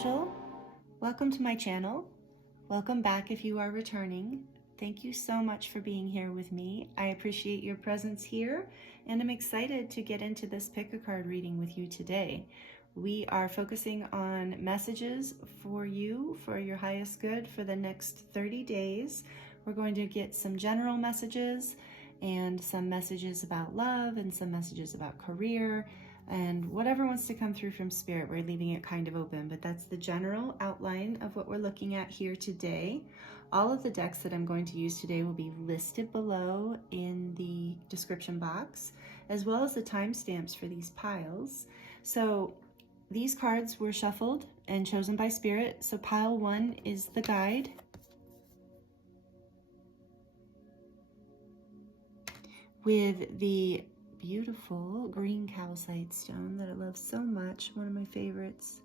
Angel. Welcome to my channel. Welcome back if you are returning. Thank you so much for being here with me. I appreciate your presence here, and I'm excited to get into this pick a card reading with you today. We are focusing on messages for you, for your highest good for the next 30 days. We're going to get some general messages and some messages about love and some messages about career and whatever wants to come through from Spirit. We're leaving it kind of open, but that's the general outline of what we're looking at here today. All of the decks that I'm going to use today will be listed below in the description box, as well as the timestamps for these piles. So these cards were shuffled and chosen by Spirit. So pile 1 is the guide. With the beautiful green calcite stone that I love so much, one of my favorites.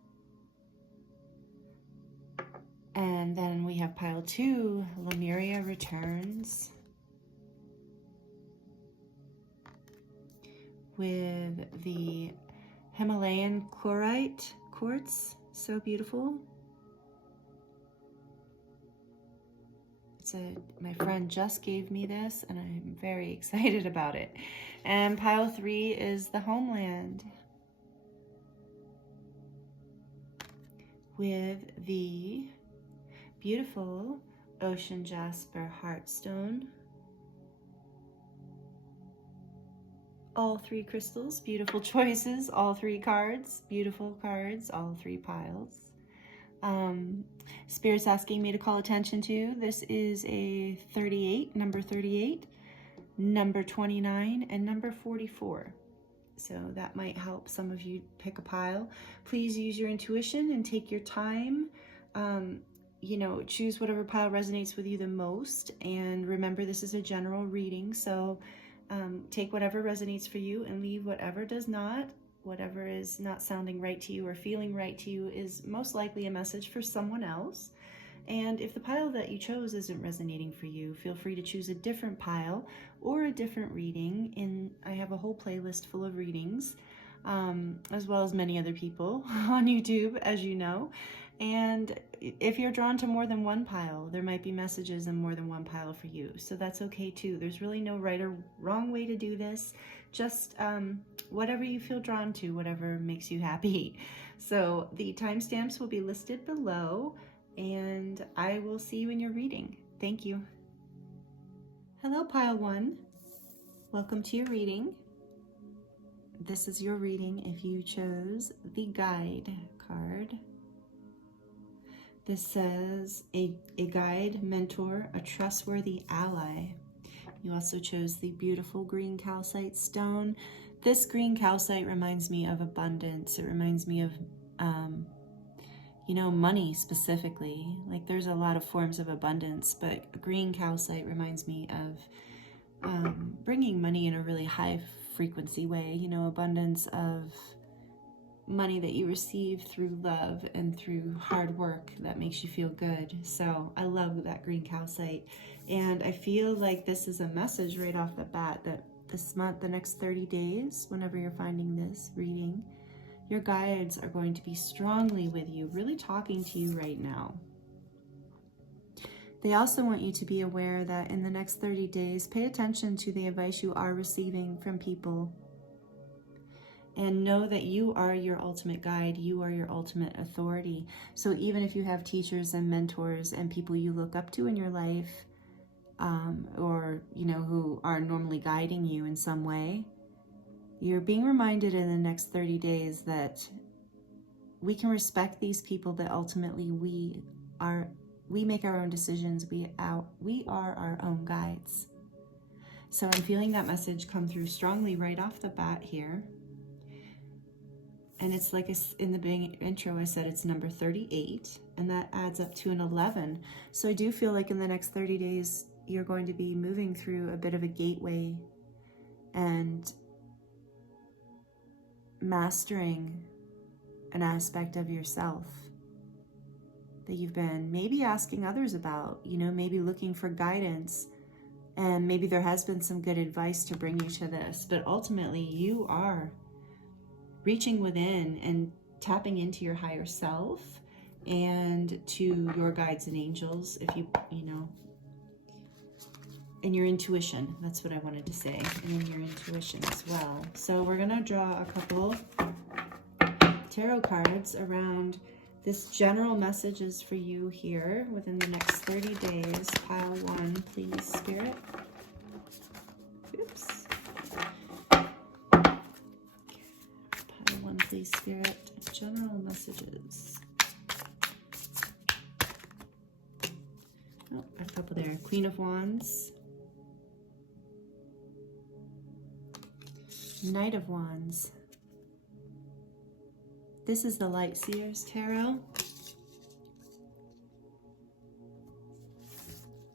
And then we have pile 2, Lemuria Returns, with the Himalayan chlorite quartz, so beautiful. My friend just gave me this and I'm very excited about it. And pile 3 is the Homeland, with the beautiful Ocean Jasper Heartstone. All 3 crystals, beautiful choices, all 3 cards, beautiful cards, all 3 piles. Spirit's asking me to call attention to, this is a 38, number 38, number 29, and number 44. So that might help some of you pick a pile. Please use your intuition and take your time. Choose whatever pile resonates with you the most. And remember, this is a general reading, so take whatever resonates for you and leave whatever does not. Whatever is not sounding right to you or feeling right to you is most likely a message for someone else. And if the pile that you chose isn't resonating for you, feel free to choose a different pile or a different reading. I have a whole playlist full of readings, as well as many other people on YouTube, as you know. And if you're drawn to more than one pile, there might be messages in more than one pile for you. So that's okay too. There's really no right or wrong way to do this. Just whatever you feel drawn to, whatever makes you happy. So the timestamps will be listed below, and I will see you in your reading. Thank you. Hello, pile 1. Welcome to your reading. This is your reading if you chose the guide card. This says a guide, mentor, a trustworthy ally. You also chose the beautiful green calcite stone. This green calcite reminds me of abundance. It reminds me of, money specifically. Like, there's a lot of forms of abundance, but green calcite reminds me of bringing money in a really high frequency way. Abundance of money that you receive through love and through hard work that makes you feel good. So I love that green calcite, and I feel like this is a message right off the bat that this month, the next 30 days, whenever you're finding this reading, your guides are going to be strongly with you, really talking to you right now. They also want you to be aware that in the next 30 days, pay attention to the advice you are receiving from people. And know that you are your ultimate guide. You are your ultimate authority. So even if you have teachers and mentors and people you look up to in your life, who are normally guiding you in some way, you're being reminded in the next 30 days that we can respect these people, but ultimately we make our own decisions. We are our own guides. So I'm feeling that message come through strongly right off the bat here. And it's like in the beginning intro, I said it's number 38, and that adds up to an 11. So I do feel like in the next 30 days, you're going to be moving through a bit of a gateway and mastering an aspect of yourself that you've been maybe asking others about, maybe looking for guidance. And maybe there has been some good advice to bring you to this, but ultimately you are reaching within and tapping into your higher self and to your guides and angels, if you know, and your intuition. That's what I wanted to say. And then your intuition as well. So we're going to draw a couple tarot cards around this general messages for you here within the next 30 days. Pile 1, please, Spirit. Oops. Pile 1, please, Spirit. General messages. Oh, a couple there. Queen of Wands. Knight of Wands. This is the Light Seers Tarot.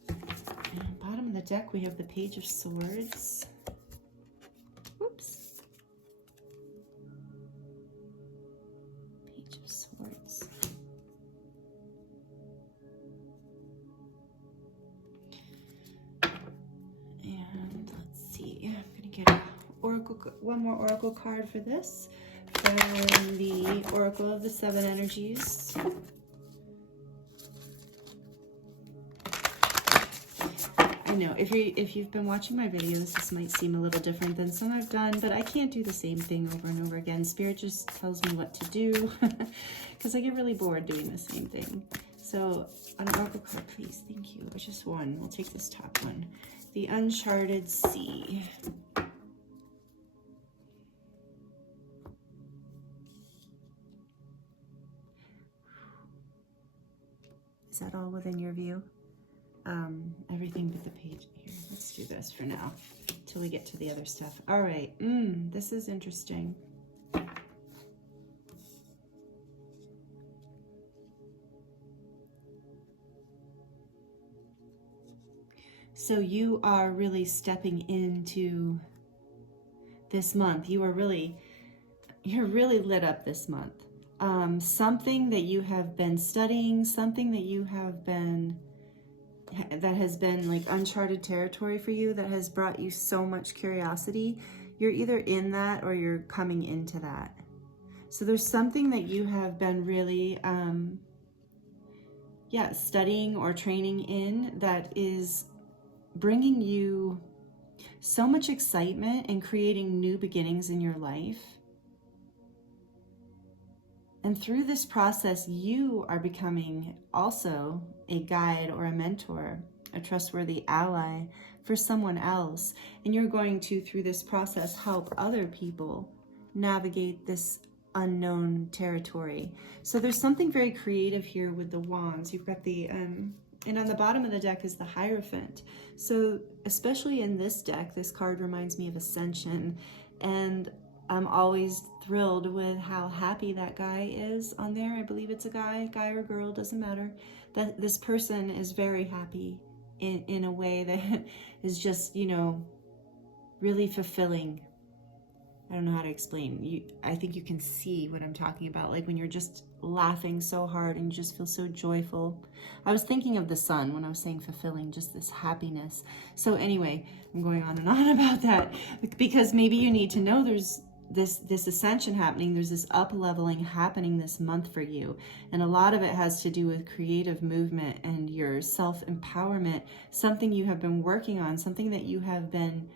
And bottom of the deck, we have the Page of Swords. Whoops. Page of Swords. And let's see, I'm going to get one more oracle card for this, from the Oracle of the Seven Energies. I know if you've been watching my videos, this might seem a little different than some I've done, but I can't do the same thing over and over again. Spirit just tells me what to do because I get really bored doing the same thing. So an oracle card, please. Thank you. It's just one. We'll take this top one. The Uncharted Sea. Is that all within your view? Everything but the page here. Let's do this for now till we get to the other stuff. All right. This is interesting. So you are really stepping into this month. You're really lit up this month. Something that you have been studying, something that you have been, that has been like uncharted territory for you, that has brought you so much curiosity. You're either in that or you're coming into that. So there's something that you have been really, studying or training in that is bringing you so much excitement and creating new beginnings in your life. And through this process, you are becoming also a guide or a mentor, a trustworthy ally for someone else. And you're going to, through this process, help other people navigate this unknown territory. So there's something very creative here with the wands. You've got the, and on the bottom of the deck is the Hierophant. So especially in this deck, this card reminds me of Ascension. And I'm always thrilled with how happy that guy is on there. I believe it's a guy or girl, doesn't matter. That this person is very happy in a way that is just, you know, really fulfilling. I don't know how to explain. I think you can see what I'm talking about. Like when you're just laughing so hard and you just feel so joyful. I was thinking of the sun when I was saying fulfilling, just this happiness. So anyway, I'm going on and on about that because maybe you need to know there's this ascension happening. There's this up-leveling happening this month for you. And a lot of it has to do with creative movement and your self-empowerment, something you have been working on, something that you have been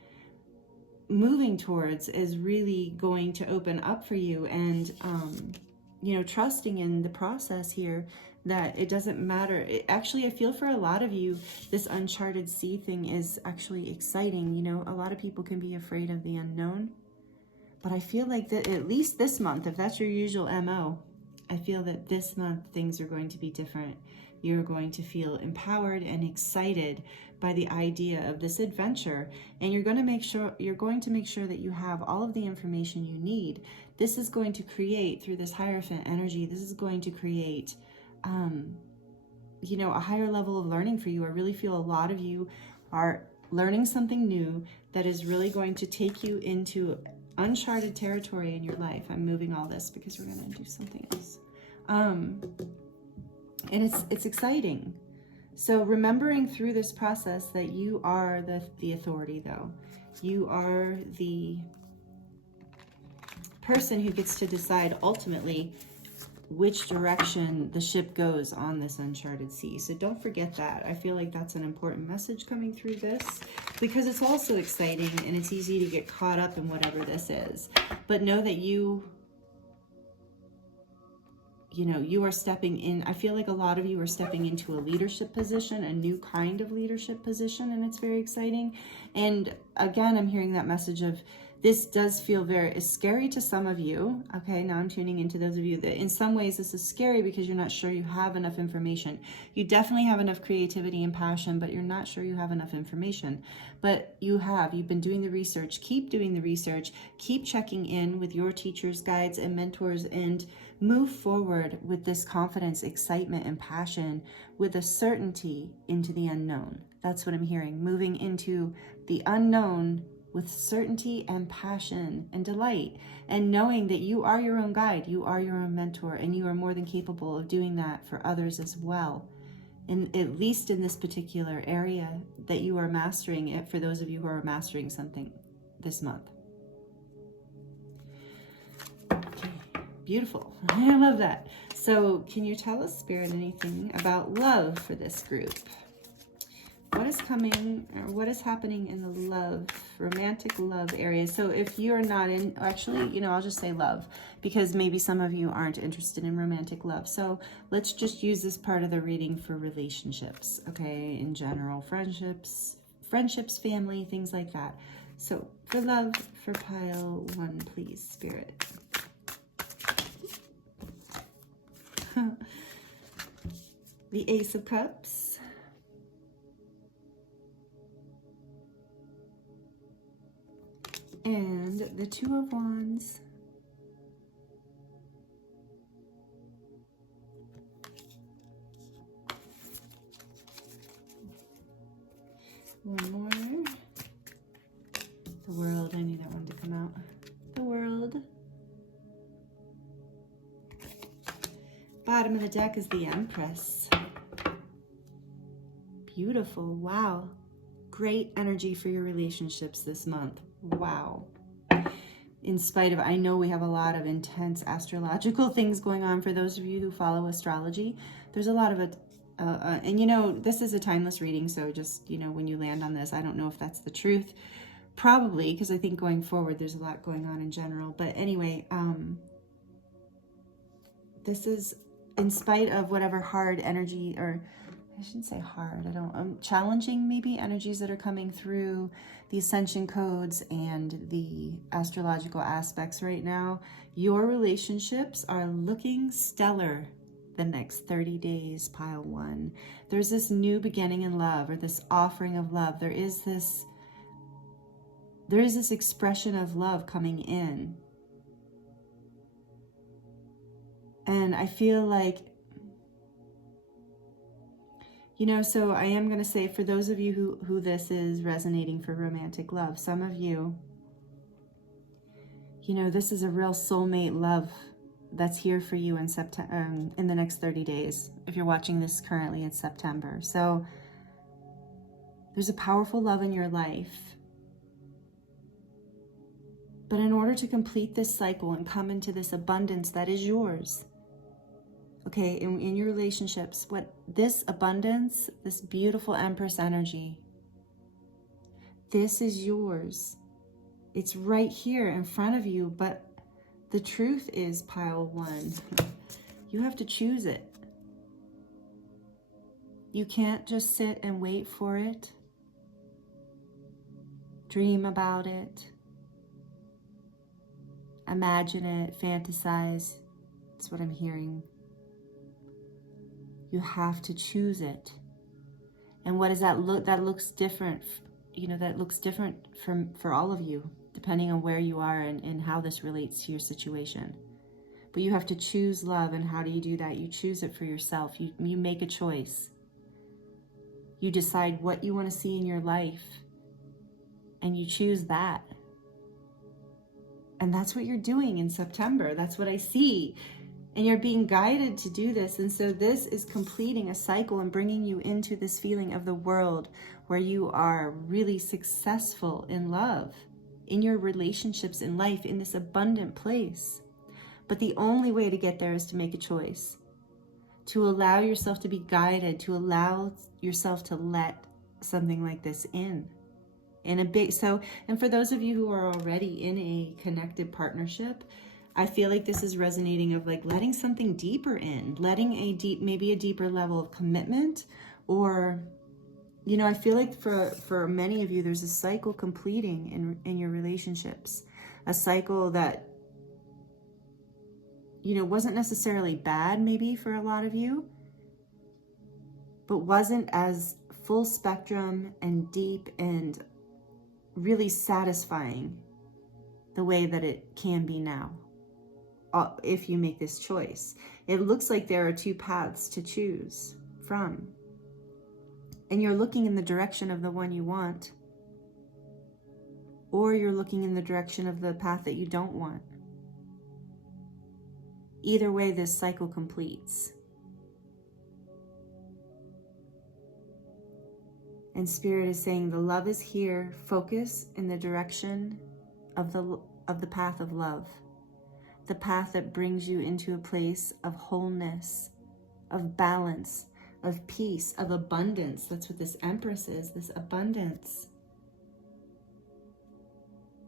moving towards is really going to open up for you. And, you know, trusting in the process here, that it doesn't matter. Actually, I feel for a lot of you, this uncharted sea thing is actually exciting. You know, a lot of people can be afraid of the unknown. But I feel like that at least this month, if that's your usual MO, I feel that this month things are going to be different. You're going to feel empowered and excited by the idea of this adventure. And you're going to make sure that you have all of the information you need. This is going to create, through this Hierophant energy, this is going to create, you know, a higher level of learning for you. I really feel a lot of you are learning something new that is really going to take you into uncharted territory in your life. I'm moving all this because we're going to do something else. And it's exciting. So remembering through this process that you are the authority, though. You are the person who gets to decide ultimately which direction the ship goes on this uncharted sea. So don't forget that. I feel like that's an important message coming through this, because it's also exciting and it's easy to get caught up in whatever this is. But know that you know, you are stepping in. I feel like a lot of you are stepping into a leadership position, a new kind of leadership position, and it's very exciting. And again, I'm hearing that message of, this does feel very scary to some of you. Okay, now I'm tuning into those of you that in some ways this is scary because you're not sure you have enough information. You definitely have enough creativity and passion, but you're not sure you have enough information. But you've been doing the research. Keep doing the research. Keep checking in with your teachers, guides, and mentors, and move forward with this confidence, excitement, and passion, with a certainty into the unknown. That's what I'm hearing. Moving into the unknown with certainty and passion and delight, and knowing that you are your own guide, you are your own mentor, and you are more than capable of doing that for others as well. And at least in this particular area that you are mastering it, for those of you who are mastering something this month. Okay, beautiful. I love that. So can you tell us, Spirit, anything about love for this group? What is coming, or what is happening in the love, romantic love area? So if you're not in, actually, you know, I'll just say love, because maybe some of you aren't interested in romantic love. So let's just use this part of the reading for relationships, okay? In general, friendships, family, things like that. So for love, for pile 1, please, Spirit. The Ace of Cups. And the 2 of Wands. One more. The World. I knew that one to come out. The World. Bottom of the deck is the Empress. Beautiful. Wow. Great energy for your relationships this month. Wow. In spite of, I know we have a lot of intense astrological things going on. For those of you who follow astrology, there's a lot of it. And you know, this is a timeless reading. So just, you know, when you land on this, I don't know if that's the truth. Probably, because I think going forward, there's a lot going on in general. But anyway, this is in spite of whatever hard energy, or I shouldn't say hard, challenging maybe energies that are coming through the ascension codes and the astrological aspects right now. Your relationships are looking stellar the next 30 days, pile 1. There's this new beginning in love, or this offering of love. There is this expression of love coming in. And I feel like, you know, so I am going to say, for those of you who this is resonating for romantic love, some of you, you know, this is a real soulmate love that's here for you in September, in the next 30 days. If you're watching this currently, it's September. So there's a powerful love in your life. But in order to complete this cycle and come into this abundance that is yours, okay, in your relationships, what this abundance, this beautiful Empress energy, this is yours. It's right here in front of you, but the truth is, pile 1, you have to choose it. You can't just sit and wait for it, dream about it, imagine it, fantasize. That's what I'm hearing. You have to choose it. And what does that look? That looks different. You know, that looks different for all of you, depending on where you are and how this relates to your situation. But you have to choose love. And how do you do that? You choose it for yourself. You make a choice. You decide what you want to see in your life. And you choose that. And that's what you're doing in September. That's what I see. And you're being guided to do this. And so this is completing a cycle and bringing you into this feeling of the world where you are really successful in love, in your relationships, in life, in this abundant place. But the only way to get there is to make a choice, to allow yourself to be guided, to allow yourself to let something like this in a big, so, and for those of you who are already in a connected partnership, I feel like this is resonating of like letting something deeper in, letting maybe a deeper level of commitment, or, you know, I feel like for many of you, there's a cycle completing in your relationships, a cycle that, you know, wasn't necessarily bad maybe for a lot of you, but wasn't as full spectrum and deep and really satisfying the way that it can be now, if you make this choice. It looks like there are two paths to choose from, and you're looking in the direction of the one you want, or you're looking in the direction of the path that you don't want. Either way, this cycle completes. And Spirit is saying the love is here. Focus in the direction of the path of love. The path that brings you into a place of wholeness, of balance, of peace, of abundance. That's what this Empress is, this abundance.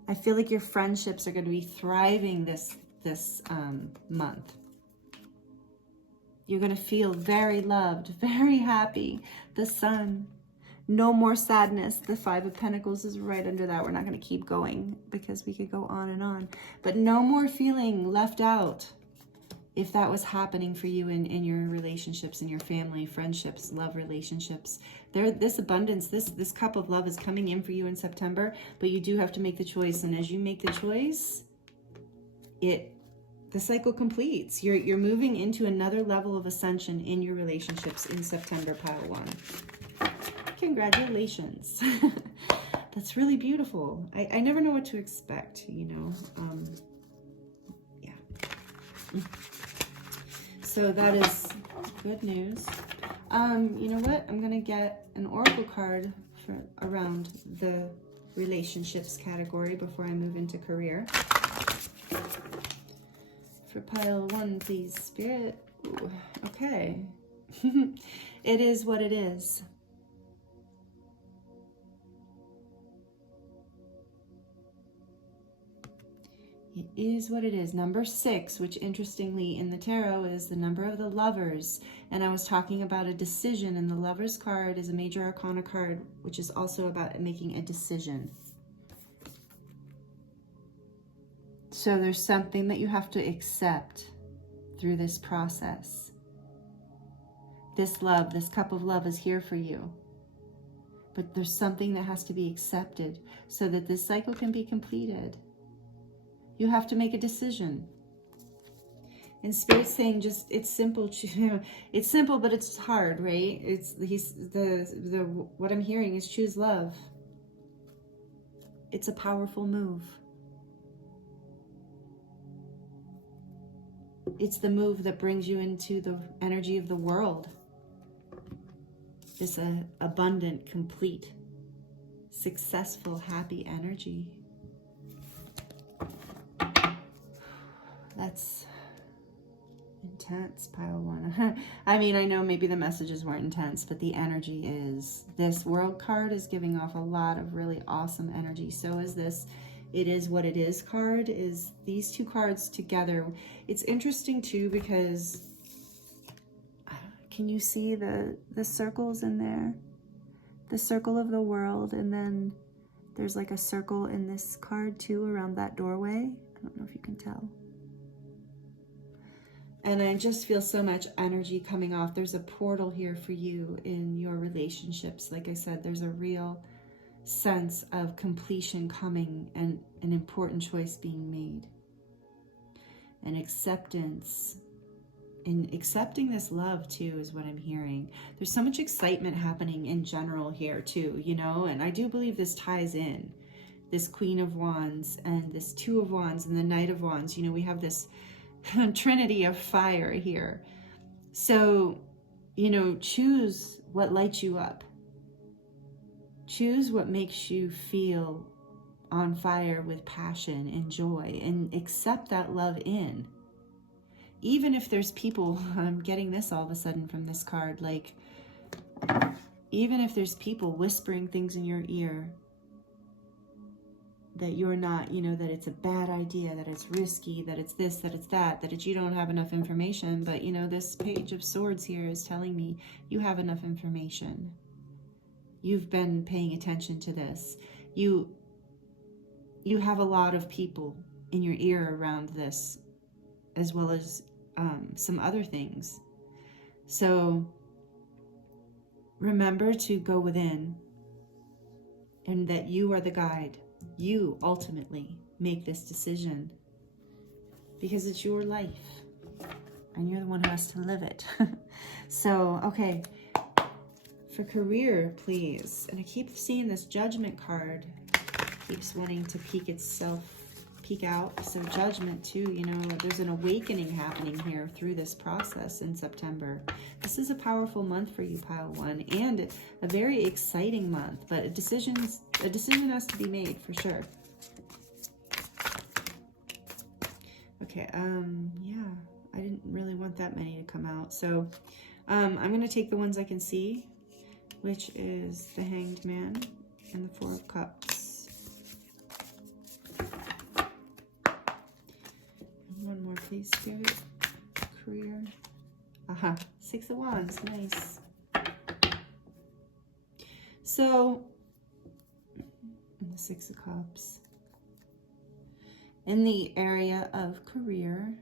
I feel like your friendships are going to be thriving this month. You're going to feel very loved, very happy. The Sun. No more sadness. The Five of Pentacles is right under that. We're not going to keep going because we could go on and on. But no more feeling left out. If that was happening for you in your relationships, in your family, friendships, love relationships, this abundance, this cup of love is coming in for you in September. But you do have to make the choice. And as you make the choice, the cycle completes. You're moving into another level of ascension in your relationships in September, pile one. Congratulations. That's really beautiful. I never know what to expect, you know. Yeah. So that is good news. You know what? I'm going to get an oracle card for around the relationships category before I move into career. For pile one, please, Spirit. Ooh, okay. It is what it is. It is what it is. Number 6, which interestingly in the tarot is the number of the Lovers. And I was talking about a decision, and the Lovers card is a major arcana card, which is also about making a decision. So there's something that you have to accept through this process. This love, this cup of love is here for you. But there's something that has to be accepted so that this cycle can be completed. You have to make a decision. And Spirit's saying just, it's simple. It's simple, but it's hard, right? What I'm hearing is choose love. It's a powerful move. It's the move that brings you into the energy of the world. This abundant, complete, successful, happy energy. That's intense, pile one. I mean, I know maybe the messages weren't intense, but the energy is. This World card is giving off a lot of really awesome energy. So is this It Is What It Is card. Is these two cards together. It's interesting too because can you see the circles in there? The circle of the world, and then there's like a circle in this card too around that doorway. I don't know if you can tell. And I just feel so much energy coming off. There's a portal here for you in your relationships. Like I said, there's a real sense of completion coming and an important choice being made. And acceptance. And accepting this love too is what I'm hearing. There's so much excitement happening in general here too, you know, and I do believe this ties in. This Queen of Wands and this Two of Wands and the Knight of Wands. You know, we have this trinity of fire here. So, you know, choose what lights you up. Choose what makes you feel on fire with passion and joy, and accept that love in. even if there's people, I'm getting this all of a sudden from this card, like, even if there's people whispering things in your ear that you're not, you know, that it's a bad idea, that it's risky, that it's this, that it's that, that you don't have enough information. But, you know, this Page of Swords here is telling me you have enough information. You've been paying attention to this. You have a lot of people in your ear around this, as well as some other things. So remember to go within, and that you are the guide. You ultimately make this decision, because it's your life and you're the one who has to live it. So, okay, for career, please. And I keep seeing this Judgment card keeps wanting to peek out. So Judgment too, you know, there's an awakening happening here through this process in September. This is a powerful month for you, Pile 1, and a very exciting month, but a decision has to be made for sure. Okay, yeah, I didn't really want that many to come out. So I'm going to take the ones I can see, which is the Hanged Man and the Four of Cups. One more, please, Spirit. Career. Aha, Six of Wands. Nice. So, the Six of Cups. In the area of career,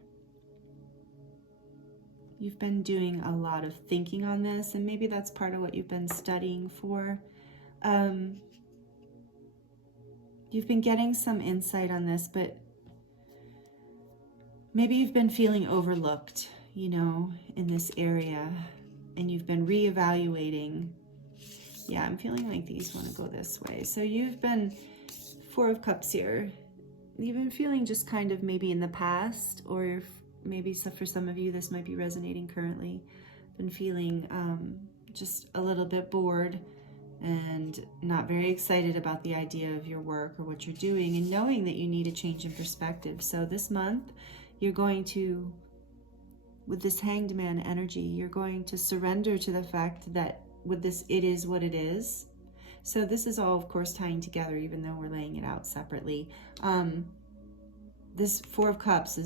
you've been doing a lot of thinking on this, and maybe that's part of what you've been studying for. You've been getting some insight on this, but maybe you've been feeling overlooked, you know, in this area, and you've been reevaluating. Yeah, I'm feeling like these want to go this way. So you've been, Four of Cups here, you've been feeling just kind of maybe in the past, or maybe for some of you this might be resonating currently, been feeling just a little bit bored and not very excited about the idea of your work or what you're doing, and knowing that you need a change in perspective. So this month, you're going to, with this Hanged Man energy, you're going to surrender to the fact that with this, it is what it is. So this is all, of course, tying together, even though we're laying it out separately. This Four of Cups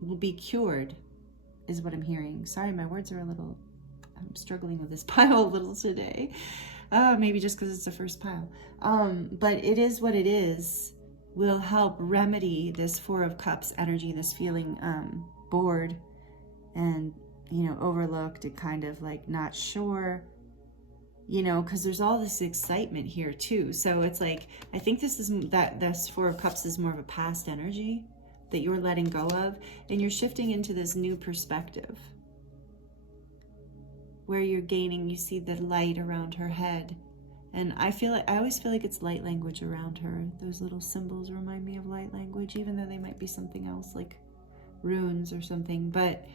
will be cured, is what I'm hearing. Sorry, my words are I'm struggling with this pile a little today. Maybe just because it's the first pile. But it is what it is will help remedy this Four of Cups energy, this feeling bored and, you know, overlooked and kind of like not sure, you know, because there's all this excitement here too. So it's like, I think this Four of Cups is more of a past energy that you're letting go of, and you're shifting into this new perspective where you're gaining, you see the light around her head. And I always feel like it's light language around her. Those little symbols remind me of light language, even though they might be something else, like runes or something. But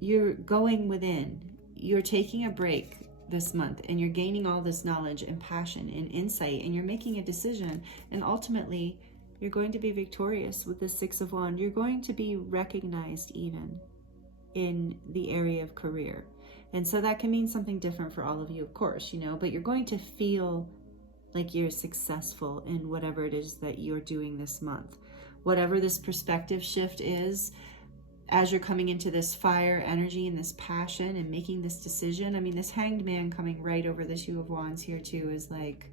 you're going within. You're taking a break this month, and you're gaining all this knowledge and passion and insight, and you're making a decision. And ultimately, you're going to be victorious with the Six of Wands. You're going to be recognized even in the area of career. And so that can mean something different for all of you, of course, you know, but you're going to feel like you're successful in whatever it is that you're doing this month. Whatever this perspective shift is, as you're coming into this fire energy and this passion and making this decision. I mean, this Hanged Man coming right over the Two of Wands here too is like,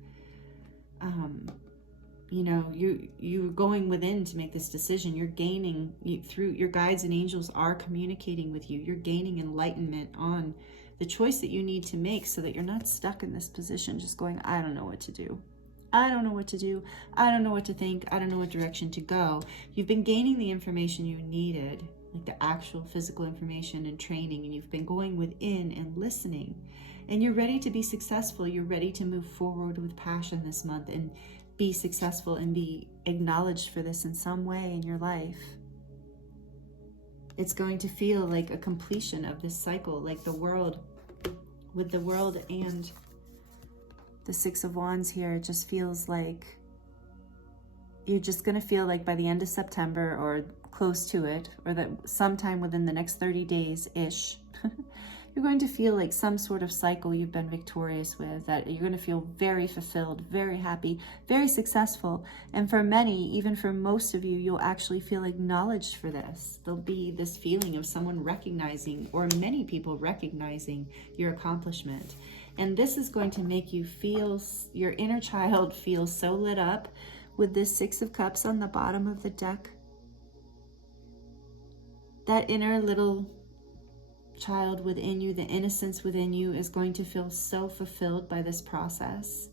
you know, you're going within to make this decision. You're gaining, through your guides and angels are communicating with you. You're gaining enlightenment on the choice that you need to make, so that you're not stuck in this position just going, I don't know what to do. I don't know what to do. I don't know what to think. I don't know what direction to go. You've been gaining the information you needed, like the actual physical information and training, and you've been going within and listening, and you're ready to be successful. You're ready to move forward with passion this month and be successful and be acknowledged for this in some way in your life. It's going to feel like a completion of this cycle, like the world, with the world and the Six of Wands here. It just feels like you're just going to feel like by the end of September or close to it, or that sometime within the next 30 days-ish, you're going to feel like some sort of cycle you've been victorious with, that you're going to feel very fulfilled, very happy, very successful. And for many, even for most of you, you'll actually feel acknowledged for this. There'll be this feeling of someone recognizing, or many people recognizing, your accomplishment. And this is going to make you feel, your inner child feels so lit up with this Six of Cups on the bottom of the deck. That inner little child within you, the innocence within you, is going to feel so fulfilled by this process.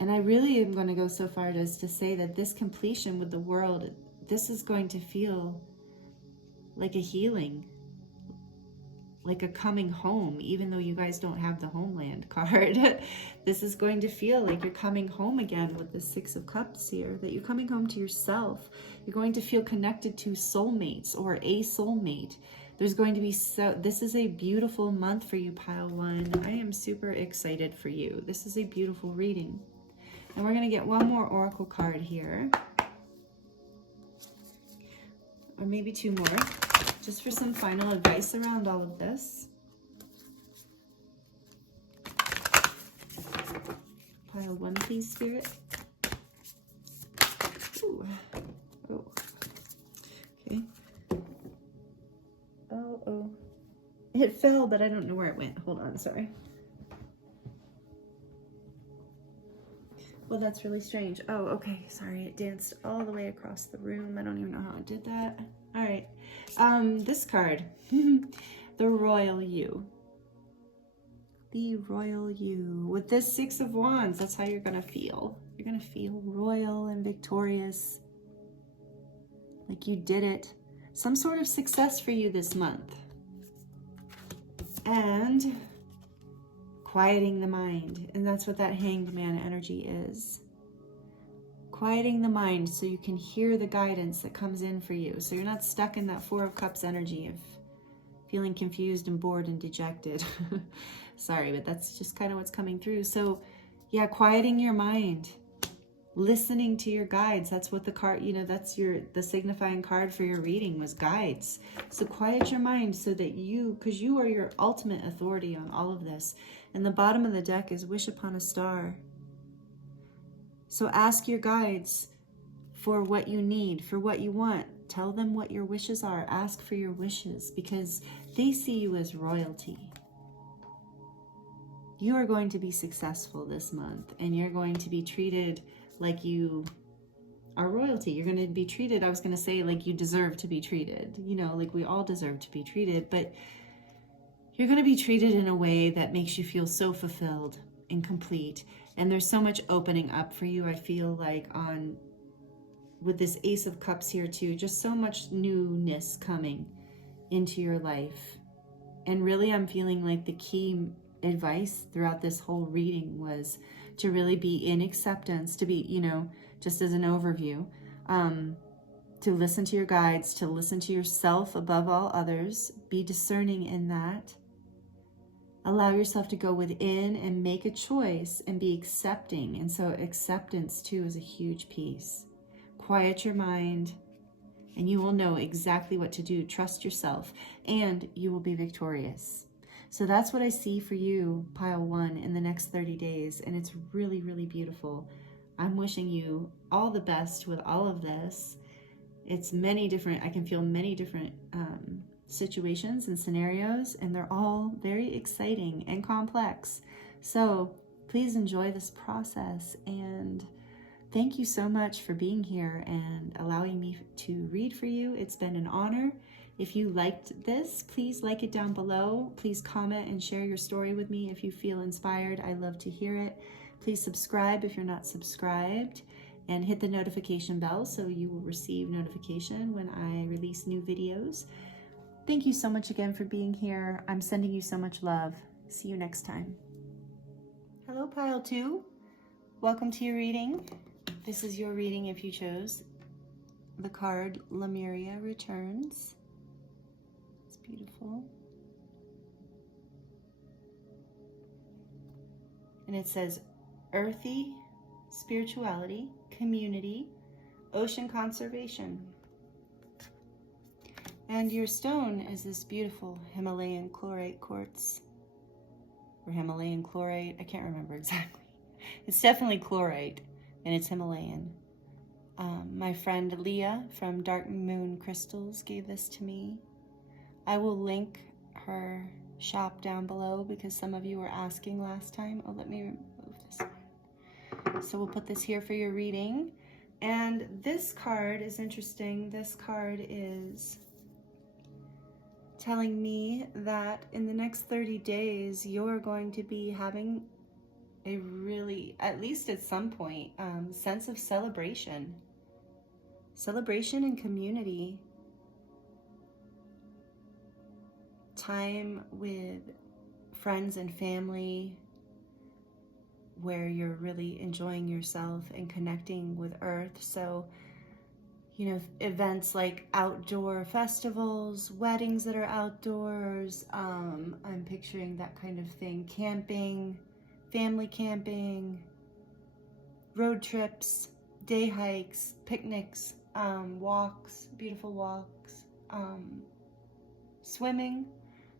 And I really am going to go so far as to say that this completion with the world, this is going to feel like a healing, like a coming home, even though you guys don't have the homeland card. This is going to feel like you're coming home again with the Six of Cups here, that you're coming home to yourself. You're going to feel connected to soulmates or a soulmate. There's going to be this is a beautiful month for you, Pile 1. I am super excited for you. This is a beautiful reading. And we're going to get one more oracle card here. Or maybe two more, just for some final advice around all of this. Pile 1, please, Spirit. Ooh. Oh. Okay. Oh. It fell, but I don't know where it went. Hold on, sorry. Well, that's really strange. Oh, okay, sorry. It danced all the way across the room. I don't even know how it did that. All right. This card, the Royal You. The Royal You. With this Six of Wands, that's how you're going to feel. You're going to feel royal and victorious. Like you did it. Some sort of success for you this month. And quieting the mind. And that's what that Hanged Man energy is. Quieting the mind so you can hear the guidance that comes in for you. So you're not stuck in that Four of Cups energy of feeling confused and bored and dejected. Sorry, but that's just kind of what's coming through. So yeah, quieting your mind. Listening to your guides. That's what the card, that's the signifying card for your reading was guides. So quiet your mind so that because you are your ultimate authority on all of this. And the bottom of the deck is Wish Upon a Star. So ask your guides for what you need, for what you want. Tell them what your wishes are. Ask for your wishes because they see you as royalty. You are going to be successful this month and you're going to be treated like you are royalty. You're going to be treated, I was going to say, like you deserve to be treated. Like we all deserve to be treated, but you're going to be treated in a way that makes you feel so fulfilled and complete. And there's so much opening up for you, I feel like, with this Ace of Cups here too, just so much newness coming into your life. And really, I'm feeling like the key advice throughout this whole reading was to really be in acceptance, to be, just as an overview, to listen to your guides, to listen to yourself above all others, be discerning in that. Allow yourself to go within and make a choice and be accepting. And so acceptance too is a huge piece. Quiet your mind and you will know exactly what to do. Trust yourself and you will be victorious. So that's what I see for you, Pile 1, in the next 30 days. And it's really, really beautiful. I'm wishing you all the best with all of this. It's I can feel many different situations and scenarios, and they're all very exciting and complex. So please enjoy this process. And thank you so much for being here and allowing me to read for you. It's been an honor. If you liked this, please like it down below. Please comment and share your story with me if you feel inspired. I love to hear it. Please subscribe if you're not subscribed and hit the notification bell so you will receive notification when I release new videos. Thank you so much again for being here. I'm sending you so much love. See you next time. Hello, Pile 2. Welcome to your reading. This is your reading if you chose. The card Lemuria returns. It's beautiful. And it says earthy, spirituality, community, ocean conservation. And your stone is this beautiful Himalayan chlorite quartz, or Himalayan chlorite, I can't remember exactly. It's definitely chlorite, and it's Himalayan. My friend Leah from Dark Moon Crystals gave this to me. I will link her shop down below because some of you were asking last time. Oh, let me remove this one. So we'll put this here for your reading. And this card is interesting. This card is telling me that in the next 30 days, you're going to be having a really, at least at some point, sense of celebration. Celebration and community. Time with friends and family where you're really enjoying yourself and connecting with Earth. So, you know, events like outdoor festivals, weddings that are outdoors, I'm picturing that kind of thing. Camping, family camping, road trips, day hikes, picnics, walks, beautiful walks, swimming,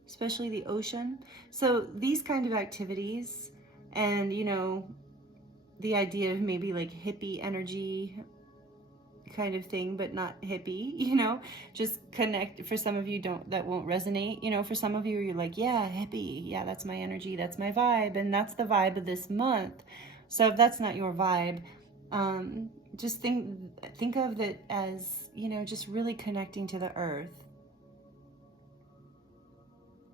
especially the ocean. So these kind of activities, and you know, the idea of maybe like hippie energy kind of thing, but not hippie, you know, just connect. For some of you that won't resonate, you know, for some of you you're like, yeah, hippie, yeah, that's my energy, that's my vibe, and that's the vibe of this month. So if that's not your vibe, just think of it as, you know, just really connecting to the earth.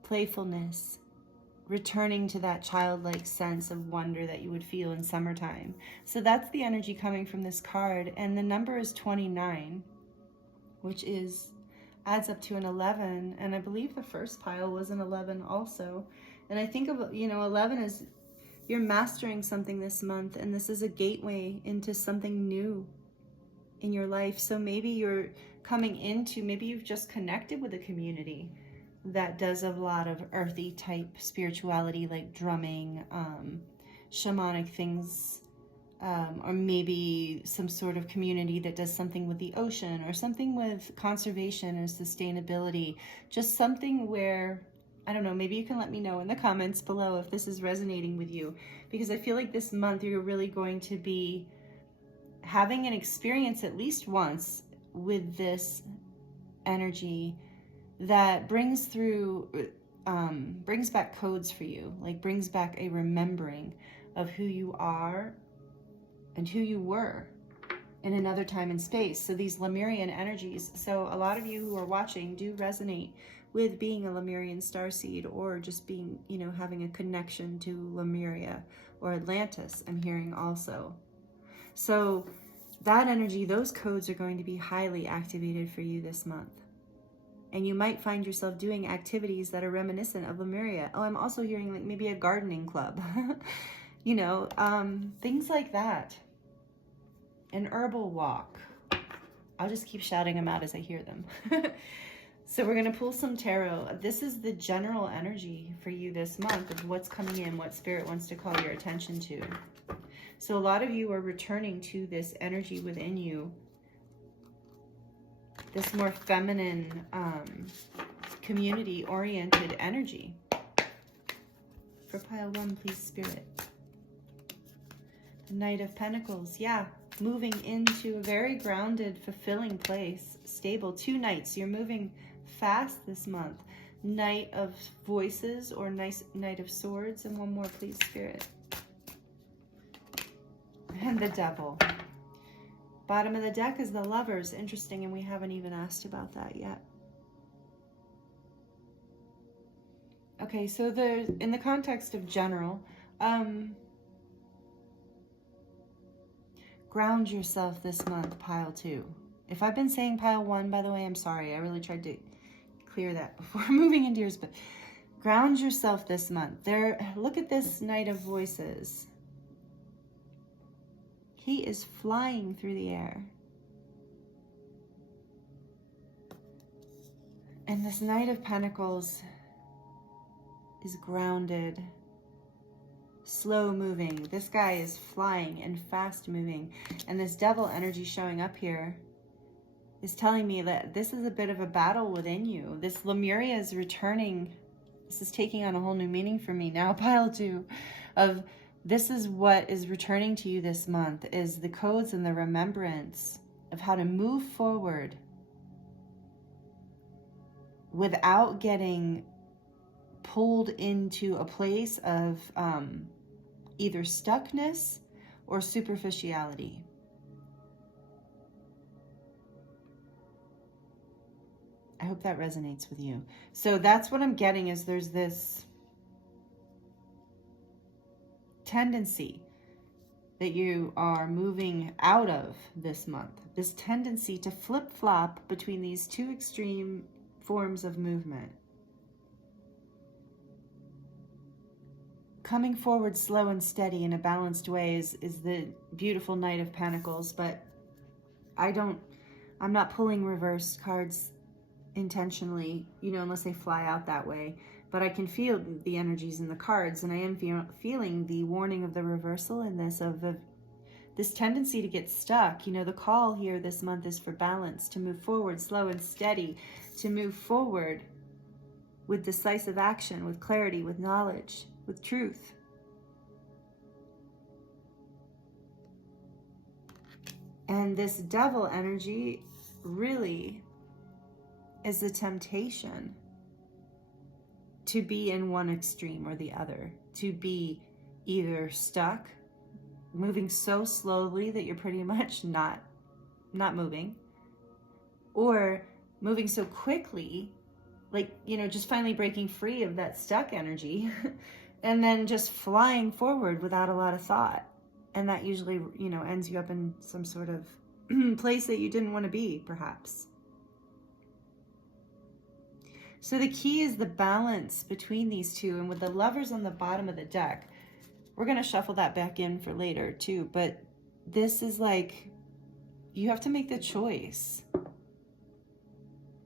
Playfulness, returning to that childlike sense of wonder that you would feel in summertime. So that's the energy coming from this card. And the number is 29, which adds up to an 11. And I believe the first pile was an 11 also. And I think of, you know, 11 is you're mastering something this month, and this is a gateway into something new in your life. So maybe you're coming into, maybe you've just connected with a community that does a lot of earthy type spirituality, like drumming, shamanic things, or maybe some sort of community that does something with the ocean or something with conservation or sustainability. Just something where, I don't know, maybe you can let me know in the comments below if this is resonating with you, because I feel like this month you're really going to be having an experience at least once with this energy that brings back codes for you, like brings back a remembering of who you are and who you were in another time and space. So these Lemurian energies, so a lot of you who are watching do resonate with being a Lemurian starseed, or just being, you know, having a connection to Lemuria or Atlantis, I'm hearing also. So that energy, those codes are going to be highly activated for you this month. And you might find yourself doing activities that are reminiscent of Lemuria. Oh, I'm also hearing like maybe a gardening club, you know, things like that. An herbal walk. I'll just keep shouting them out as I hear them. So we're going to pull some tarot. This is the general energy for you this month of what's coming in, what spirit wants to call your attention to. So a lot of you are returning to this energy within you, this more feminine, community-oriented energy. For pile 1, please, Spirit. The Knight of Pentacles, yeah. Moving into a very grounded, fulfilling place. Stable. 2 knights. You're moving fast this month. Knight of Voices or Knight of Swords. And 1 more, please, Spirit. And the Devil. Bottom of the deck is the Lovers. Interesting, and we haven't even asked about that yet. Okay, so in the context of general, ground yourself this month, pile 2. If I've been saying pile 1, by the way, I'm sorry. I really tried to clear that before moving into yours, but ground yourself this month. Look at this Knight of Voices. He is flying through the air. And this Knight of Pentacles is grounded, slow moving. This guy is flying and fast moving. And this devil energy showing up here is telling me that this is a bit of a battle within you. This Lemuria is returning. This is taking on a whole new meaning for me now, pile 2, of this is what is returning to you this month, is the codes and the remembrance of how to move forward without getting pulled into a place of either stuckness or superficiality. I hope that resonates with you. So that's what I'm getting, is there's this tendency that you are moving out of this month. This tendency to flip-flop between these two extreme forms of movement. Coming forward slow and steady in a balanced way is the beautiful Knight of Pentacles, but I'm not pulling reverse cards intentionally, you know, unless they fly out that way. But I can feel the energies in the cards, and I am feeling the warning of the reversal in this, of this tendency to get stuck. You know, the call here this month is for balance, to move forward slow and steady, to move forward with decisive action, with clarity, with knowledge, with truth. And this devil energy really is a temptation to be in one extreme or the other, to be either stuck, moving so slowly that you're pretty much not moving, or moving so quickly, like, you know, just finally breaking free of that stuck energy and then just flying forward without a lot of thought. And that usually, you know, ends you up in some sort of place that you didn't want to be, perhaps. So the key is the balance between these two. And with the Lovers on the bottom of the deck, we're going to shuffle that back in for later too. But this is like, you have to make the choice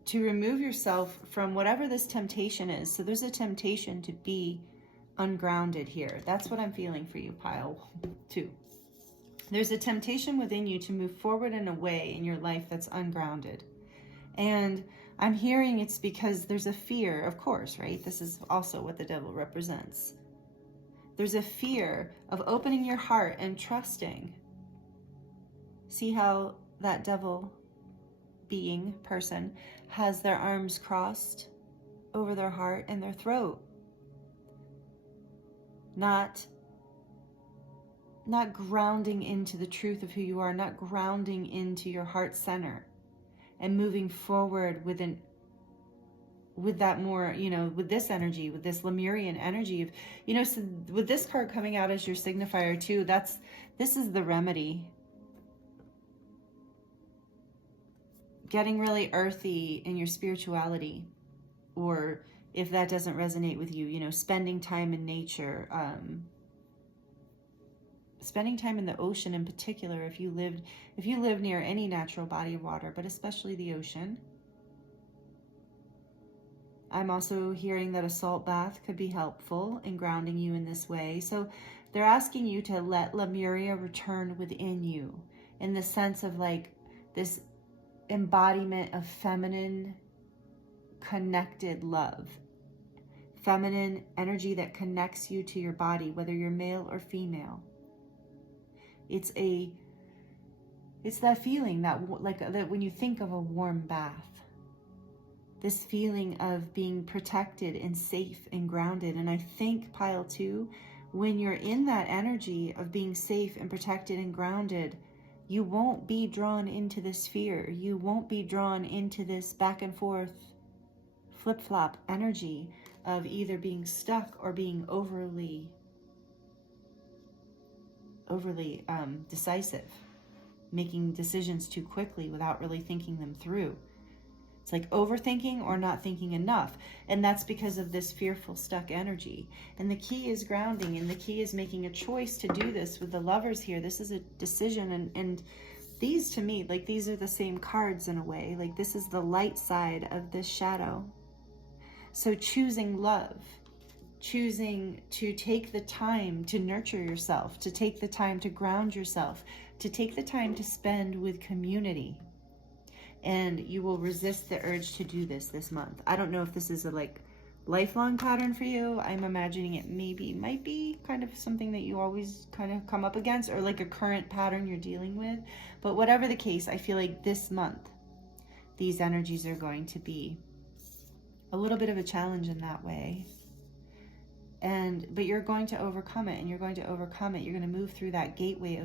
to remove yourself from whatever this temptation is. So there's a temptation to be ungrounded here. That's what I'm feeling for you, pile 2. There's a temptation within you to move forward in a way in your life that's ungrounded. And I'm hearing it's because there's a fear, of course, right? This is also what the devil represents. There's a fear of opening your heart and trusting. See how that devil being, person, has their arms crossed over their heart and their throat. Not grounding into the truth of who you are, not grounding into your heart center and moving forward with that more, you know, with this energy, with this Lemurian energy of, you know, so with this card coming out as your signifier too, this is the remedy. Getting really earthy in your spirituality, or if that doesn't resonate with you, you know, spending time in nature, spending time in the ocean in particular, if you live near any natural body of water, but especially the ocean. I'm also hearing that a salt bath could be helpful in grounding you in this way. So they're asking you to let Lemuria return within you, in the sense of like this embodiment of feminine connected love, feminine energy that connects you to your body, whether you're male or female. It's that feeling that when you think of a warm bath, this feeling of being protected and safe and grounded. And I think, pile 2, when you're in that energy of being safe and protected and grounded, you won't be drawn into this fear. You won't be drawn into this back and forth flip-flop energy of either being stuck or being overly decisive, making decisions too quickly without really thinking them through. It's like overthinking or not thinking enough. And that's because of this fearful, stuck energy. And the key is grounding, and the key is making a choice to do this with the Lovers here. This is a decision. And these, to me, like, these are the same cards in a way. Like, this is the light side of this shadow. So choosing love, choosing to take the time to nurture yourself, to take the time to ground yourself, to take the time to spend with community. And you will resist the urge to do this month. I don't know if this is a lifelong pattern for you. I'm imagining it might be kind of something that you always kind of come up against, or like a current pattern you're dealing with. But whatever the case, I feel like this month, these energies are going to be a little bit of a challenge in that way. But you're going to overcome it, and you're going to overcome it. You're going to move through that gateway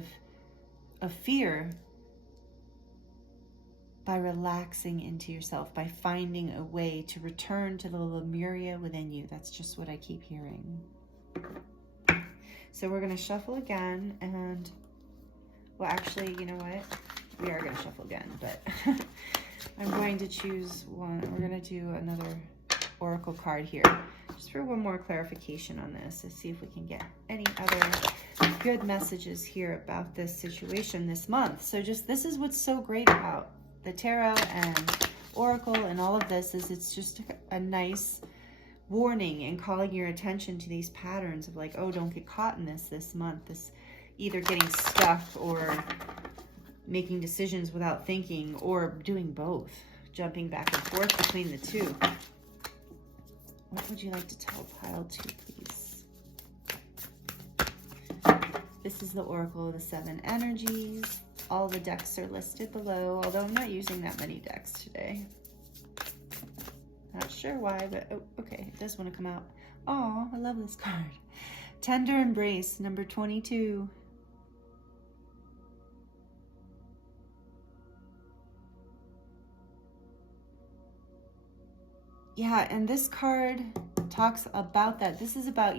of fear by relaxing into yourself, by finding a way to return to the Lemuria within you. That's just what I keep hearing. So we're going to shuffle again, and, well, actually, you know what? We are going to shuffle again, but I'm going to choose one. We're going to do another oracle card here, just for one more clarification on this, to see if we can get any other good messages here about this situation this month. So this is what's so great about the tarot and oracle and all of this, is it's just a nice warning and calling your attention to these patterns of like, oh, don't get caught in this month, this either getting stuck or making decisions without thinking, or doing both, jumping back and forth between the two. What would you like to tell pile 2, please? This is the Oracle of the 7 Energies. All the decks are listed below, although I'm not using that many decks today. Not sure why, but oh, okay, it does want to come out. Oh, I love this card. Tender Embrace, number 22. Yeah, and this card talks about that. This is about,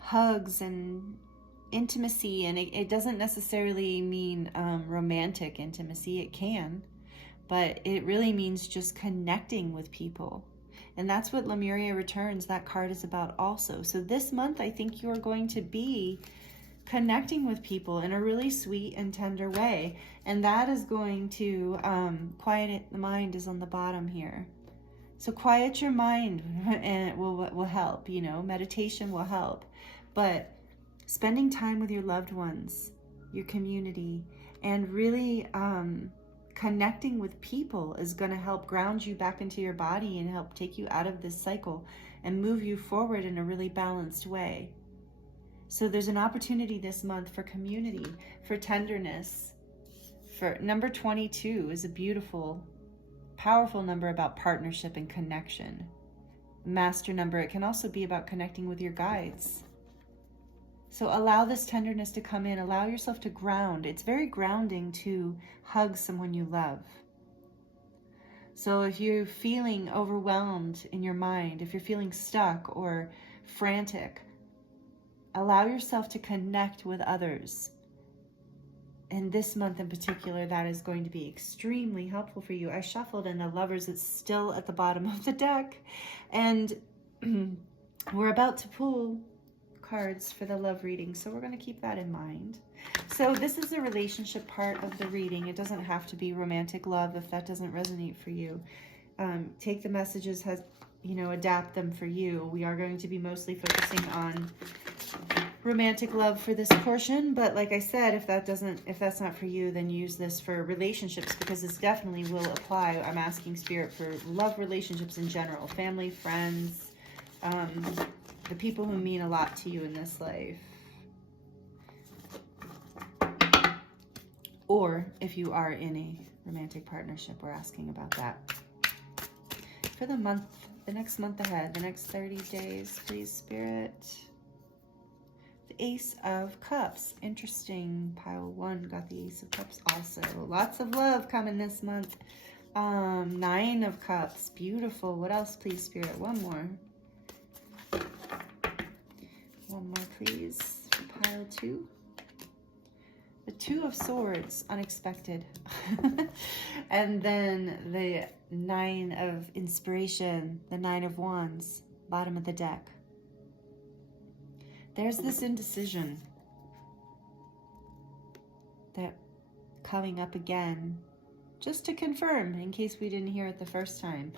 hugs and intimacy, and it doesn't necessarily mean romantic intimacy. It can, but it really means just connecting with people. And that's what Lemuria Returns, that card, is about also. So this month, I think you're going to be connecting with people in a really sweet and tender way. And that is going to quiet the mind, is on the bottom here. So quiet your mind, and it will help, meditation will help. But spending time with your loved ones, your community, and really connecting with people is going to help ground you back into your body and help take you out of this cycle and move you forward in a really balanced way. So there's an opportunity this month for community, for tenderness. For number 22 is a beautiful, powerful number about partnership and connection. Master number, it can also be about connecting with your guides. So allow this tenderness to come in. Allow yourself to ground. It's very grounding to hug someone you love. So if you're feeling overwhelmed in your mind, if you're feeling stuck or frantic, allow yourself to connect with others. And this month in particular, that is going to be extremely helpful for you. I shuffled, and the Lovers is still at the bottom of the deck. And we're about to pull cards for the love reading, so we're going to keep that in mind. So this is the relationship part of the reading. It doesn't have to be romantic love if that doesn't resonate for you. Take the messages, adapt them for you. We are going to be mostly focusing on romantic love for this portion, but like I said, if that's not for you, then use this for relationships, because this definitely will apply. I'm asking Spirit for love relationships in general, family, friends, the people who mean a lot to you in this life. Or if you are in a romantic partnership, we're asking about that. For the next month ahead, the next 30 days, please, Spirit. The Ace of Cups. Interesting. Pile 1 got the Ace of Cups also. Lots of love coming this month. 9 of Cups. Beautiful. What else, please, Spirit? One more. One more, please, for pile 2. The 2 of Swords, unexpected. And then the 9 of Inspiration, the 9 of Wands, bottom of the deck. There's this indecision that coming up again, just to confirm, in case we didn't hear it the first time.